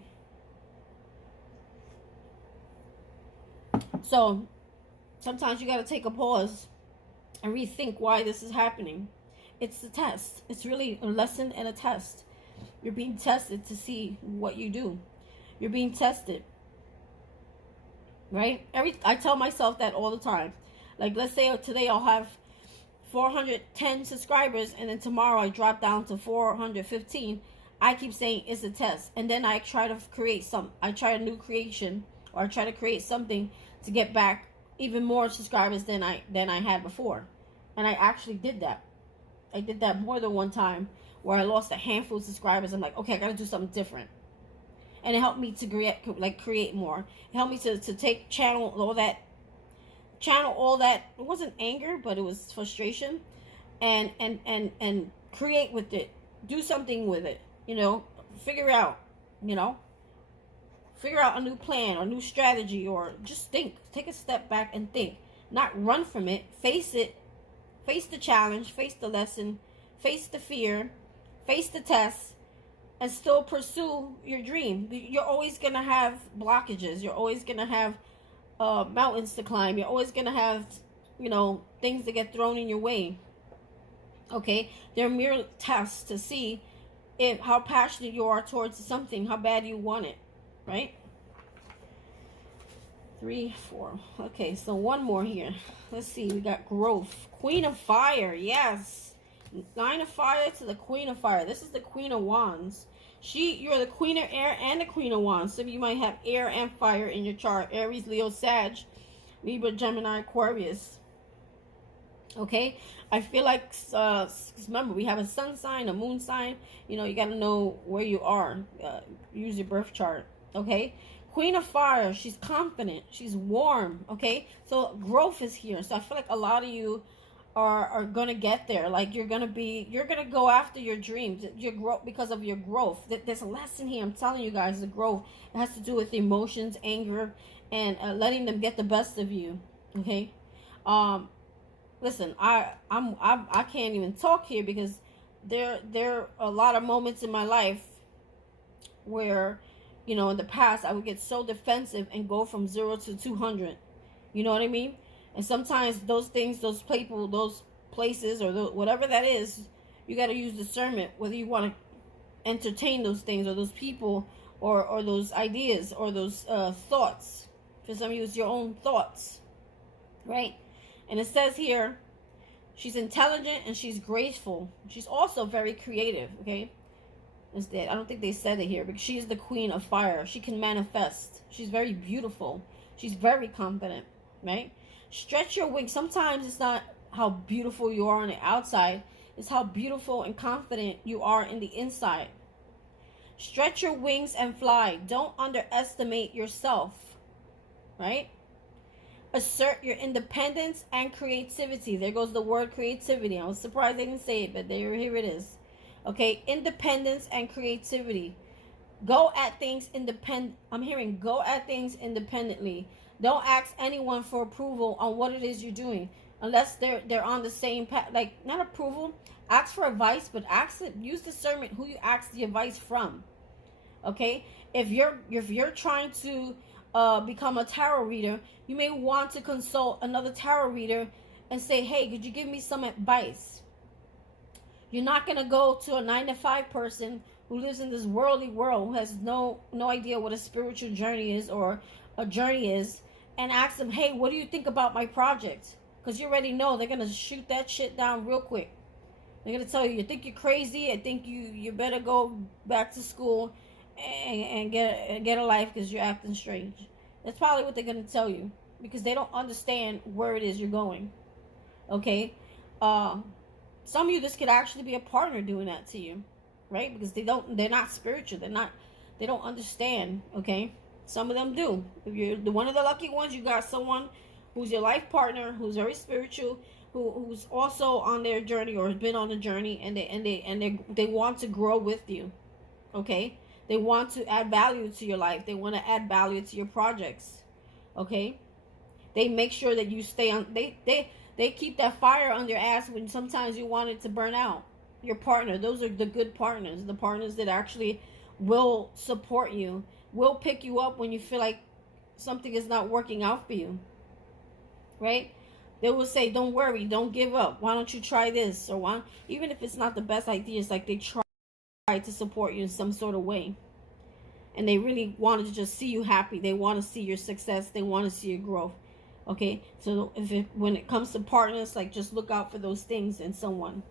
So sometimes you got to take a pause and rethink why this is happening. It's a test. It's really a lesson and a test. You're being tested to see what you do. You're being tested, right? I tell myself that all the time. Like, let's say today I'll have 410 subscribers, and then tomorrow I drop down to 415. I keep saying it's a test, and then I try to try a new creation, or I try to create something to get back even more subscribers than I had before. And I actually did that. I did that more than one time, where I lost a handful of subscribers. I'm like, okay, I gotta do something different. And it helped me to create more. It helped me to channel all that. It wasn't anger, but it was frustration, and create with it. Do something with it. You know, figure out a new plan or new strategy, or just think. Take a step back and think. Not run from it. Face it. Face the challenge. Face the lesson. Face the fear. Face the test. And still pursue your dream. You're always going to have blockages. You're always going to have mountains to climb. You're always going to have, things that get thrown in your way. Okay? They're mere tests to see how passionate you are towards something, how bad you want it. Right? 3, 4. Okay, so one more here. Let's see. We got growth. Queen of Fire. Yes. 9 of Fire to the Queen of Fire. This is the Queen of Wands. You're the Queen of Air and the Queen of Wands. Some of you might have air and fire in your chart. Aries, Leo, Sag, Libra, Gemini, Aquarius. Okay? I feel like, remember, we have a sun sign, a moon sign. You got to know where you are. Use your birth chart. Okay? Queen of Fire, she's confident. She's warm. Okay? So growth is here. So I feel like a lot of you are gonna get there. Like, you're gonna go after your dreams, your growth, because of your growth. There's a lesson here. I'm telling you guys, the growth, it has to do with emotions, anger, and letting them get the best of you. Okay. Listen, I can't even talk here because there are a lot of moments in my life where, in the past, I would get so defensive and go from 0 to 200. You know what I mean? And sometimes those things, those people, those places, or whatever that is, you got to use discernment, whether you want to entertain those things, or those people, or those ideas, or those thoughts. For some of you, it's your own thoughts, right? And it says here, she's intelligent and she's graceful. She's also very creative, okay? Instead, I don't think they said it here, but she's the Queen of Fire. She can manifest. She's very beautiful. She's very confident, right? Stretch your wings. Sometimes it's not how beautiful you are on the outside. It's how beautiful and confident you are in the inside. Stretch your wings and fly. Don't underestimate yourself. Right? Assert your independence and creativity. There goes the word creativity. I was surprised they didn't say it, but here it is. Okay? Independence and creativity. Go at things independent. I'm hearing go at things independently. Don't ask anyone for approval on what it is you're doing. unless they're on the same path. Like, not approval, ask for advice, but use discernment who you ask the advice from. Okay, if you're trying to become a tarot reader, you may want to consult another tarot reader and say, hey, could you give me some advice? You're not going to go to a 9-to-5 person who lives in this worldly world, who has no idea what a spiritual journey is or a journey is, and ask them, hey, what do you think about my project? Because you already know they're going to shoot that shit down real quick. They're going to tell you, you think you're crazy? I think you better go back to school and get a life because you're acting strange. That's probably what they're going to tell you, because they don't understand where it is you're going. Okay? Some of you, this could actually be a partner doing that to you, right? Because they're not spiritual. They don't understand, okay? Some of them do. If you're one of the lucky ones, you got someone who's your life partner, who's very spiritual, who's also on their journey or has been on a journey, and they want to grow with you, okay? They want to add value to your life. They want to add value to your projects, okay? They make sure that you stay on. They keep that fire on your ass when sometimes you want it to burn out. Your partner, those are the good partners, the partners that actually will support you, will pick you up when you feel like something is not working out for you, right? They will say, don't worry, don't give up. Why don't you try this? Or why, even if it's not the best idea, it's like they try to support you in some sort of way. And they really want to just see you happy. They want to see your success. They want to see your growth. Okay, so when it comes to partners, like, just look out for those things in someone.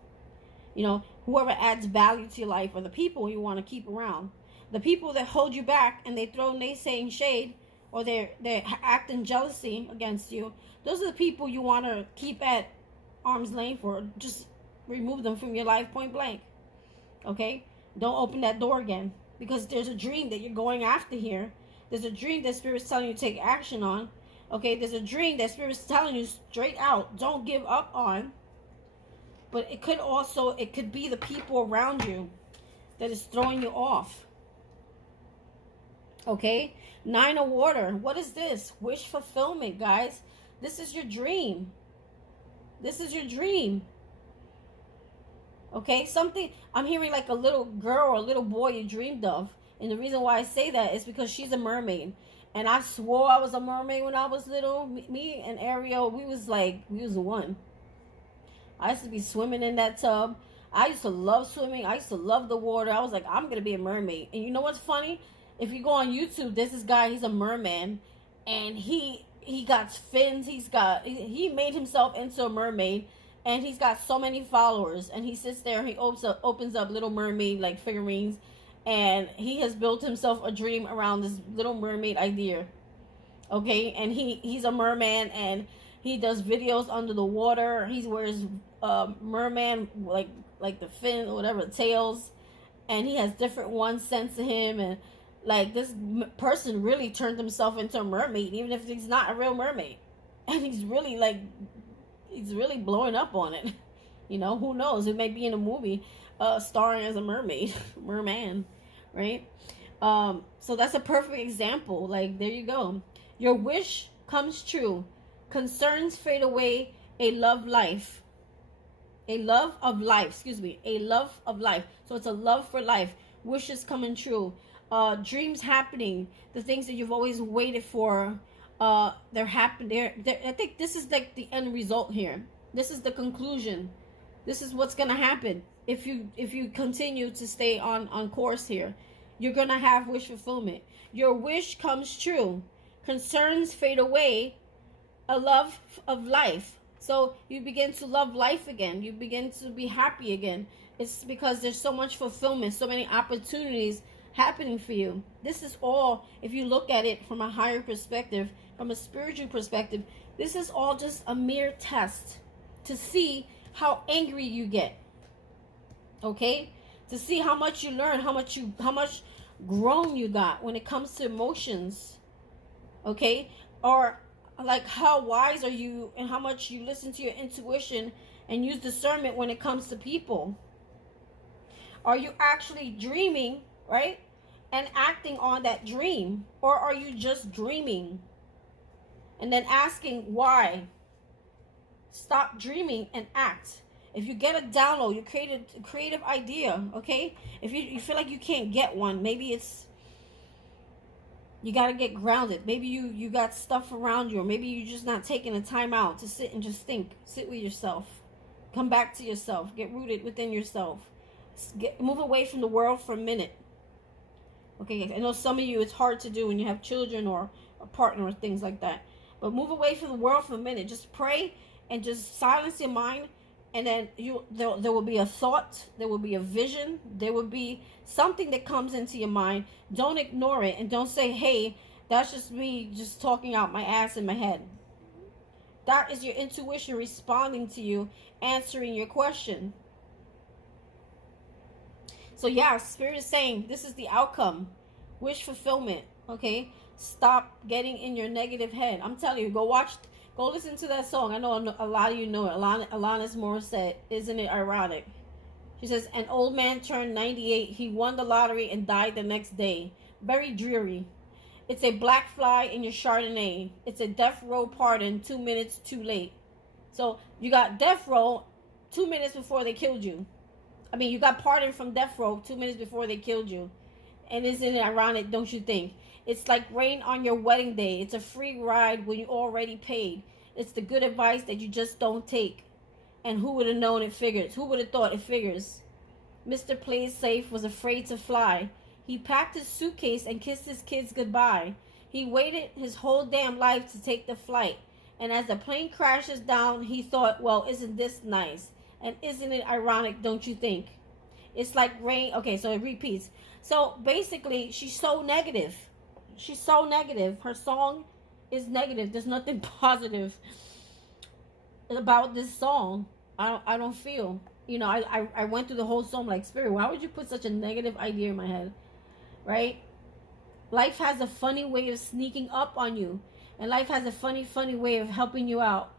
You know, whoever adds value to your life, or the people you want to keep around. The people that hold you back and they throw naysaying shade, or they're acting jealousy against you, those are the people you want to keep at arm's length, or just remove them from your life point blank. Okay, don't open that door again, because there's a dream that you're going after here. There's a dream that Spirit's telling you to take action on. Okay, there's a dream that Spirit's telling you straight out, don't give up on. But it could be the people around you that is throwing you off. Okay, 9 of water. What is this? Wish fulfillment, guys. This is your dream. This is your dream. Okay, something, I'm hearing like a little girl or a little boy you dreamed of. And the reason why I say that is because she's a mermaid. And I swore I was a mermaid when I was little. Me and Ariel, we was one. I used to be swimming in that tub. I used to love swimming. I used to love the water. I was like, I'm going to be a mermaid. And you know what's funny? If you go on YouTube, there's this guy, he's a merman. And he got fins. He made himself into a mermaid. And he's got so many followers. And he sits there and he opens up Little Mermaid, like, figurines. And he has built himself a dream around this Little Mermaid idea. Okay? And he's a merman, and he does videos under the water. He wears merman, like the fin or whatever, tails. And he has different ones sent to him. And like, this person really turned himself into a mermaid, even if he's not a real mermaid. And he's really blowing up on it. You know, who knows? It may be in a movie starring as a mermaid, merman, right? So that's a perfect example. Like, there you go. Your wish comes true. Concerns fade away. A love of life. A love of life. So it's a love for life. Wishes coming true. Dreams happening. The things that you've always waited for. They're happening. I think this is like the end result here. This is the conclusion. This is what's gonna happen if you continue to stay on course here. You're gonna have wish fulfillment. Your wish comes true. Concerns fade away. A love of life. So you begin to love life again. You begin to be happy again. It's because there's so much fulfillment, so many opportunities happening for you. This is all, if you look at it from a higher perspective, from a spiritual perspective, this is all just a mere test to see how angry you get. Okay? To see how much you learn, how much grown you got when it comes to emotions. Okay? Or like, how wise are you, and how much you listen to your intuition and use discernment when it comes to people. Are you actually dreaming, right, and acting on that dream? Or are you just dreaming and then asking why? Stop dreaming and act. If you get a download, you create a creative idea, okay? If you feel like you can't get one, maybe it's you got to get grounded. Maybe you got stuff around you, or maybe you're just not taking the time out to sit and just think. Sit with yourself. Come back to yourself. Get rooted within yourself. Move away from the world for a minute. Okay, I know some of you it's hard to do when you have children or a partner or things like that. But move away from the world for a minute. Just pray and just silence your mind, and then there will be a thought, there will be a vision, there will be something that comes into your mind. Don't ignore it, and don't say, hey, that's just me just talking out my ass in my head. That is your intuition responding to you, answering your question. So yeah, Spirit is saying this is the outcome. Wish fulfillment, okay? Stop getting in your negative head. I'm telling you, go listen to that song. I know a lot of you know it. Alanis Morissette, Isn't It Ironic? She says, an old man turned 98. He won the lottery and died the next day. Very dreary. It's a black fly in your Chardonnay. It's a death row pardon 2 minutes too late. So you got death row 2 minutes before they killed you. I mean, you got pardoned from death row 2 minutes before they killed you. And isn't it ironic, don't you think? It's like rain on your wedding day. It's a free ride when you already paid. It's the good advice that you just don't take. And who would have known it figures? Who would have thought it figures? Mr. Plays Safe was afraid to fly. He packed his suitcase and kissed his kids goodbye. He waited his whole damn life to take the flight. And as the plane crashes down, he thought, well, isn't this nice? And isn't it ironic, don't you think? It's like rain. Okay, so it repeats. So basically, she's so negative. She's so negative. Her song is negative. There's nothing positive about this song. I don't feel. You know, I went through the whole song like, Spirit, why would you put such a negative idea in my head? Right? Life has a funny way of sneaking up on you. And life has a funny way of helping you out.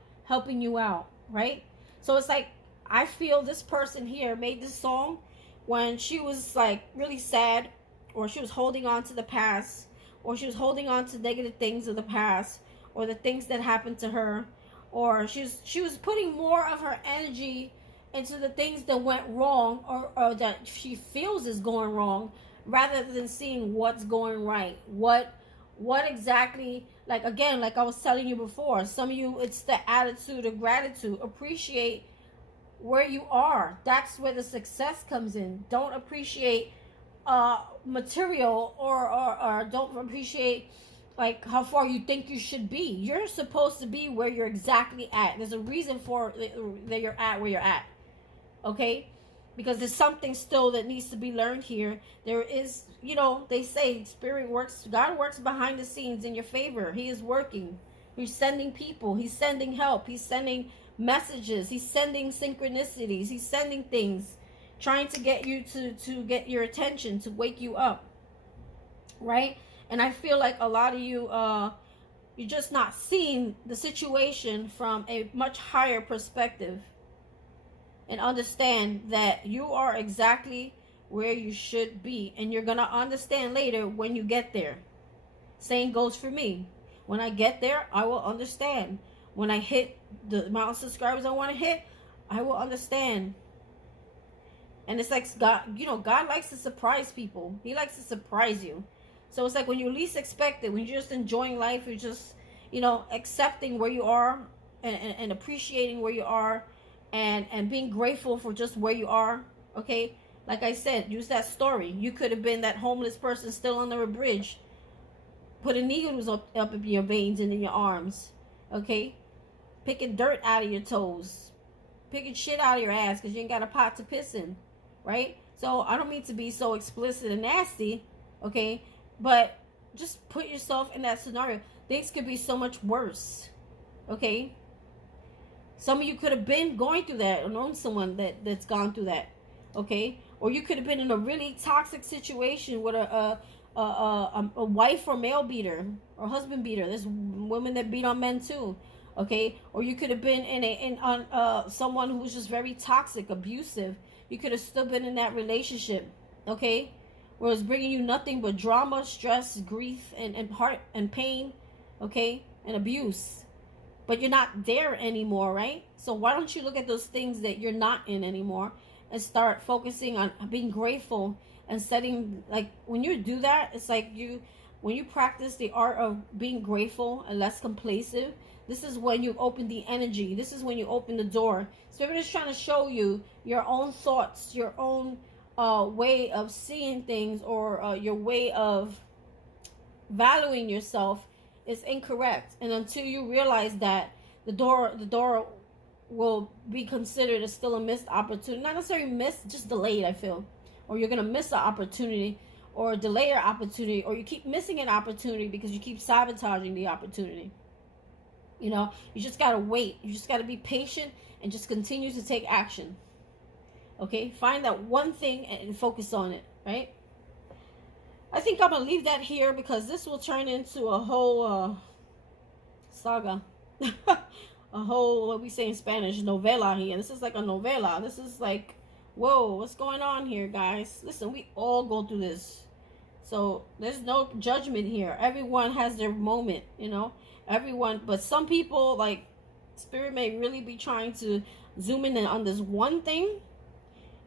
Right? So it's like, I feel this person here made this song when she was like really sad, or she was holding on to the past, or she was holding on to negative things of the past, or the things that happened to her, or she was putting more of her energy into the things that went wrong, or that she feels is going wrong, rather than seeing what's going right. What exactly, like again, like I was telling you before, some of you, it's the attitude of gratitude. Appreciate where you are. That's where the success comes in. Don't appreciate material, or don't appreciate like how far you think you should be. You're supposed to be where you're exactly at. There's a reason for that you're at where you're at. Okay? Because there's something still that needs to be learned here. There is, you know, they say God works behind the scenes in your favor. He is working. He's sending people. He's sending help. He's sending messages. He's sending synchronicities. He's sending things, trying to get you to get your attention, to wake you up. Right? And I feel like a lot of you, you're just not seeing the situation from a much higher perspective, and understand that you are exactly where you should be. And you're going to understand later when you get there. Same goes for me. When I get there, I will understand. When I hit the amount of subscribers I want to hit, I will understand. And it's like God, you know, God likes to surprise people. He likes to surprise you. So it's like when you least expect it, when you're just enjoying life, you're just, you know, accepting where you are, and appreciating where you are, and being grateful for just where you are. Okay? Like I said, use that story. You could have been that homeless person still under a bridge, putting needles up in your veins and in your arms. Okay? Picking dirt out of your toes, picking shit out of your ass because you ain't got a pot to piss in. Right? So I don't mean to be so explicit and nasty. Okay? But just put yourself in that scenario. Things could be so much worse. Okay? Some of you could have been going through that, or known someone that's gone through that. Okay? Or you could have been in a really toxic situation with a wife or male beater, or husband beater. There's women that beat on men too. Okay? Or you could have been on someone who's just very toxic, abusive. You could have still been in that relationship. Okay? Where it's bringing you nothing but drama, stress, grief, and heart and pain. Okay? And abuse. but you're not there anymore, right? So why don't you look at those things that you're not in anymore and start focusing on being grateful and setting, like, when you do that, it's like when you practice the art of being grateful and less complacent, this is when you open the energy. This is when you open the door. Spirit is trying to show you your own thoughts, your own way of seeing things, or your way of valuing yourself is incorrect. And until you realize that, the door will be considered as still a missed opportunity. Not necessarily missed, just delayed, I feel. Or you're going to miss an opportunity, or delay your opportunity, or you keep missing an opportunity because you keep sabotaging the opportunity. You know, you just got to wait. You just got to be patient and just continue to take action. Okay? Find that one thing and focus on it, right? I think I'm going to leave that here because this will turn into a whole saga. A whole, what we say in Spanish, novela here. This is like a novela. This is like, whoa, what's going on here, guys? Listen, we all go through this. So there's no judgment here. Everyone has their moment, you know. Everyone, but some people, like, Spirit may really be trying to zoom in on this one thing.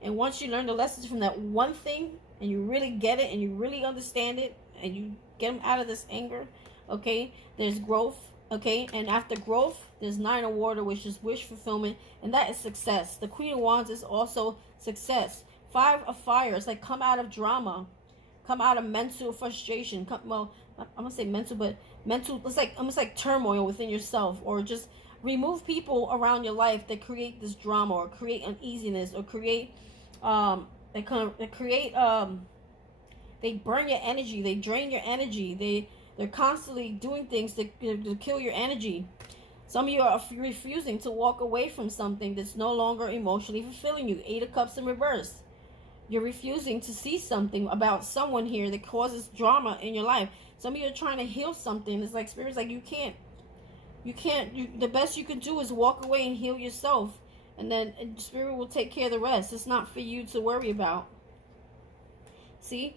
And once you learn the lessons from that one thing, and you really get it, and you really understand it, and you get them out of this anger, okay, there's growth, okay, and after growth, there's 9 of water, which is wish fulfillment, and that is success. The Queen of Wands is also success. 5 of fire, it's like come out of drama, come out of mental frustration, well, I'm gonna say mental, but mental, it's like almost like turmoil within yourself, or just remove people around your life that create this drama, or create uneasiness, or create they burn your energy, they drain your energy, they're constantly doing things to kill your energy. Some of you are refusing to walk away from something that's no longer emotionally fulfilling you. 8 of Cups in reverse. You're refusing to see something about someone here that causes drama in your life. Some of you are trying to heal something. It's like Spirit's like, you can't. The best you can do is walk away and heal yourself. And then Spirit will take care of the rest. It's not for you to worry about. See?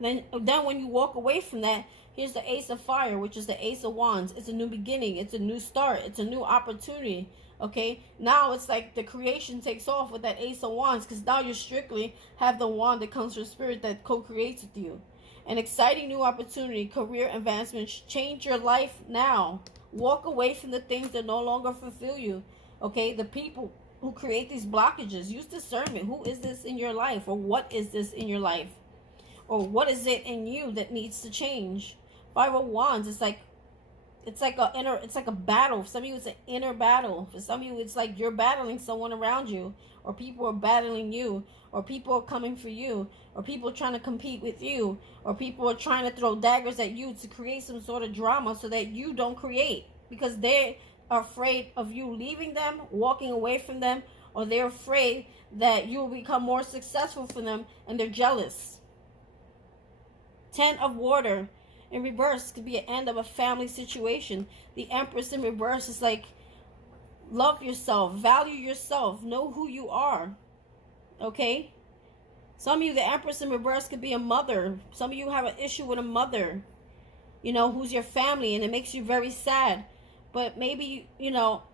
Then when you walk away from that, here's the Ace of Fire, which is the Ace of Wands. It's a new beginning. It's a new start. It's a new opportunity. Okay? Now it's like the creation takes off with that Ace of Wands, because now you strictly have the wand that comes from Spirit that co-creates with you. An exciting new opportunity, career advancement. Change your life now. Walk away from the things that no longer fulfill you. Okay? The people who create these blockages, use discernment. Who is this in your life? Or what is this in your life? Or what is it in you that needs to change? 5 of Wands, it's like a battle. For some of you, it's an inner battle. For some of you, it's like you're battling someone around you, or people are battling you, or people are coming for you, or people are trying to compete with you, or people are trying to throw daggers at you to create some sort of drama so that you don't create, because they are afraid of you leaving them, walking away from them, or they're afraid that you will become more successful for them, and they're jealous. 10 of water in reverse could be an end of a family situation. The Empress in reverse is like, love yourself, value yourself, know who you are. Okay? Some of you, the Empress in reverse could be a mother. Some of you have an issue with a mother, you know, who's your family, and it makes you very sad. But maybe, you know,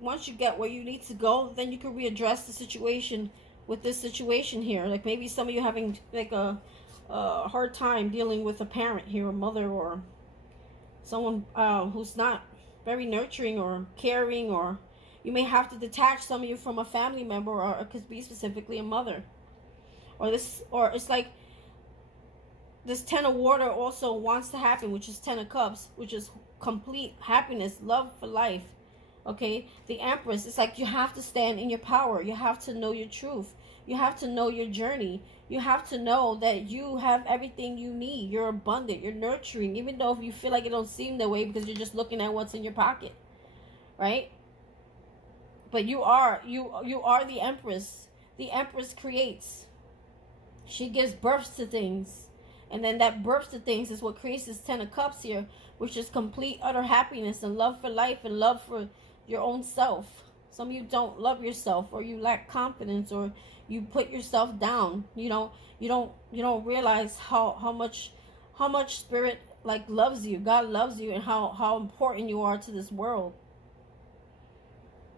once you get where you need to go, then you can readdress the situation with this situation here. Like maybe some of you having like a hard time dealing with a parent here, a mother, or someone who's not very nurturing or caring, or you may have to detach some of you from a family member, or it could be specifically a mother, or it's like this 10 of water also wants to happen, which is 10 of Cups, which is complete happiness, love for life. Okay, the Empress, it's like you have to stand in your power. You have to know your truth. You have to know your journey. You have to know that you have everything you need. You're abundant. You're nurturing, even though if you feel like it don't seem that way because you're just looking at what's in your pocket, right? But you are the Empress. The Empress creates. She gives birth to things. And then that birth to things is what creates this 10 of Cups here, which is complete, utter happiness and love for life and love for your own self. Some of you don't love yourself, or you lack confidence, or you put yourself down. You don't realize how much Spirit like loves you. God loves you, and how important you are to this world.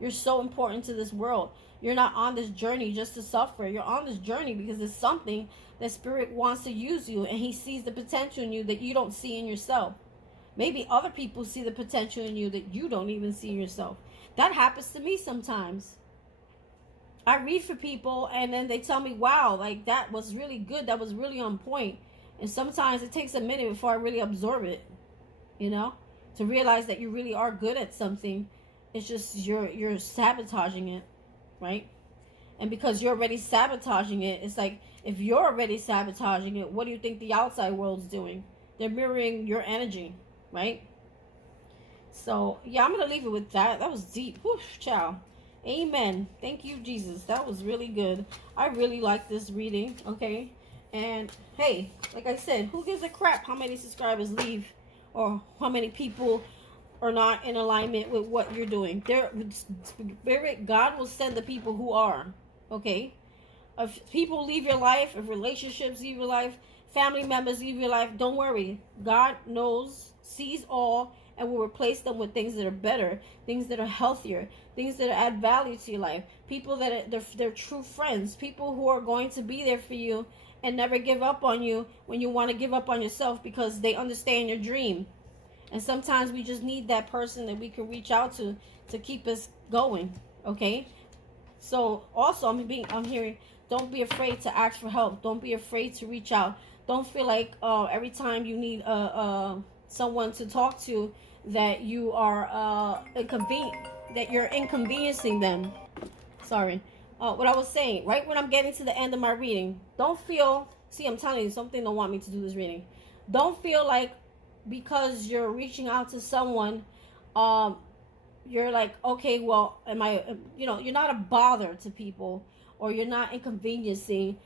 You're so important to this world. You're not on this journey just to suffer. You're on this journey because it's something that Spirit wants to use you, and He sees the potential in you that you don't see in yourself. Maybe other people see the potential in you that you don't even see in yourself. That happens to me sometimes. I read for people and then they tell me, wow, like that was really good. That was really on point. And sometimes it takes a minute before I really absorb it, to realize that you really are good at something. It's just you're sabotaging it, right? And because you're already sabotaging it, it's like, if you're already sabotaging it, what do you think the outside world's doing? They're mirroring your energy, right? So, yeah, I'm going to leave it with that. That was deep. Whoosh, ciao. Amen. Thank you, Jesus. That was really good. I really like this reading, okay? And, hey, like I said, who gives a crap how many subscribers leave or how many people are not in alignment with what you're doing? Spirit, God will send the people who are, okay? If people leave your life, if relationships leave your life, family members leave your life, don't worry. God knows, sees all, and will replace them with things that are better, things that are healthier, things that add value to your life, people that they're true friends, people who are going to be there for you and never give up on you when you want to give up on yourself, because they understand your dream. And sometimes we just need that person that we can reach out to keep us going, okay? So also I'm hearing, don't be afraid to ask for help. Don't be afraid to reach out. Don't feel like every time you need someone to talk to that you are that you're inconveniencing them. Sorry. What I was saying, right when I'm getting to the end of my reading, don't feel, see, I'm telling you, something don't want me to do this reading. Don't feel like because you're reaching out to someone, you're like, okay, well, you're not a bother to people, or you're not inconveniencing.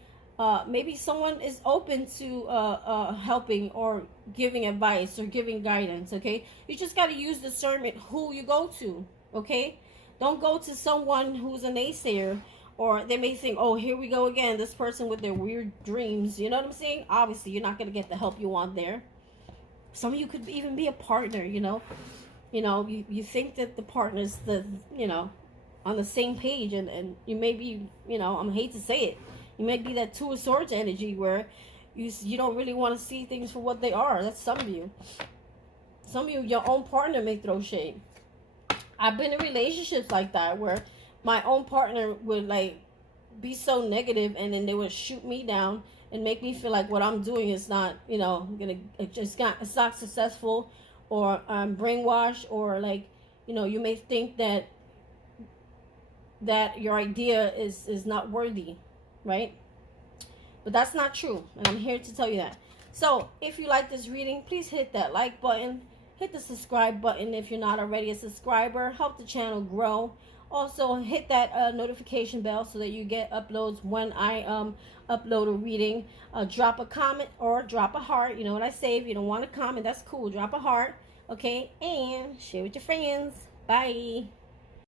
Maybe someone is open to helping or giving advice or giving guidance, okay? You just got to use discernment who you go to, okay? Don't go to someone who's a naysayer, or they may think, oh, here we go again, this person with their weird dreams. You know what I'm saying? Obviously, you're not going to get the help you want there. Some of you could even be a partner, you think that the partner's on the same page, and you may be, I hate to say it, you may be that Two of Swords energy where you don't really want to see things for what they are. That's some of you. Some of you, your own partner may throw shade. I've been in relationships like that where my own partner would like be so negative, and then they would shoot me down and make me feel like what I'm doing is not, it's not successful, or brainwashed, or like, you may think that your idea is not worthy, right? But that's not true, and I'm here to tell you that. So if you like this reading, please hit that like button, hit the subscribe button if you're not already a subscriber. Help the channel grow. Also hit that notification bell so that you get uploads when I upload a reading. Drop a comment or drop a heart. You know what I say, if you don't want to comment, that's cool, drop a heart, okay? And share with your friends. Bye.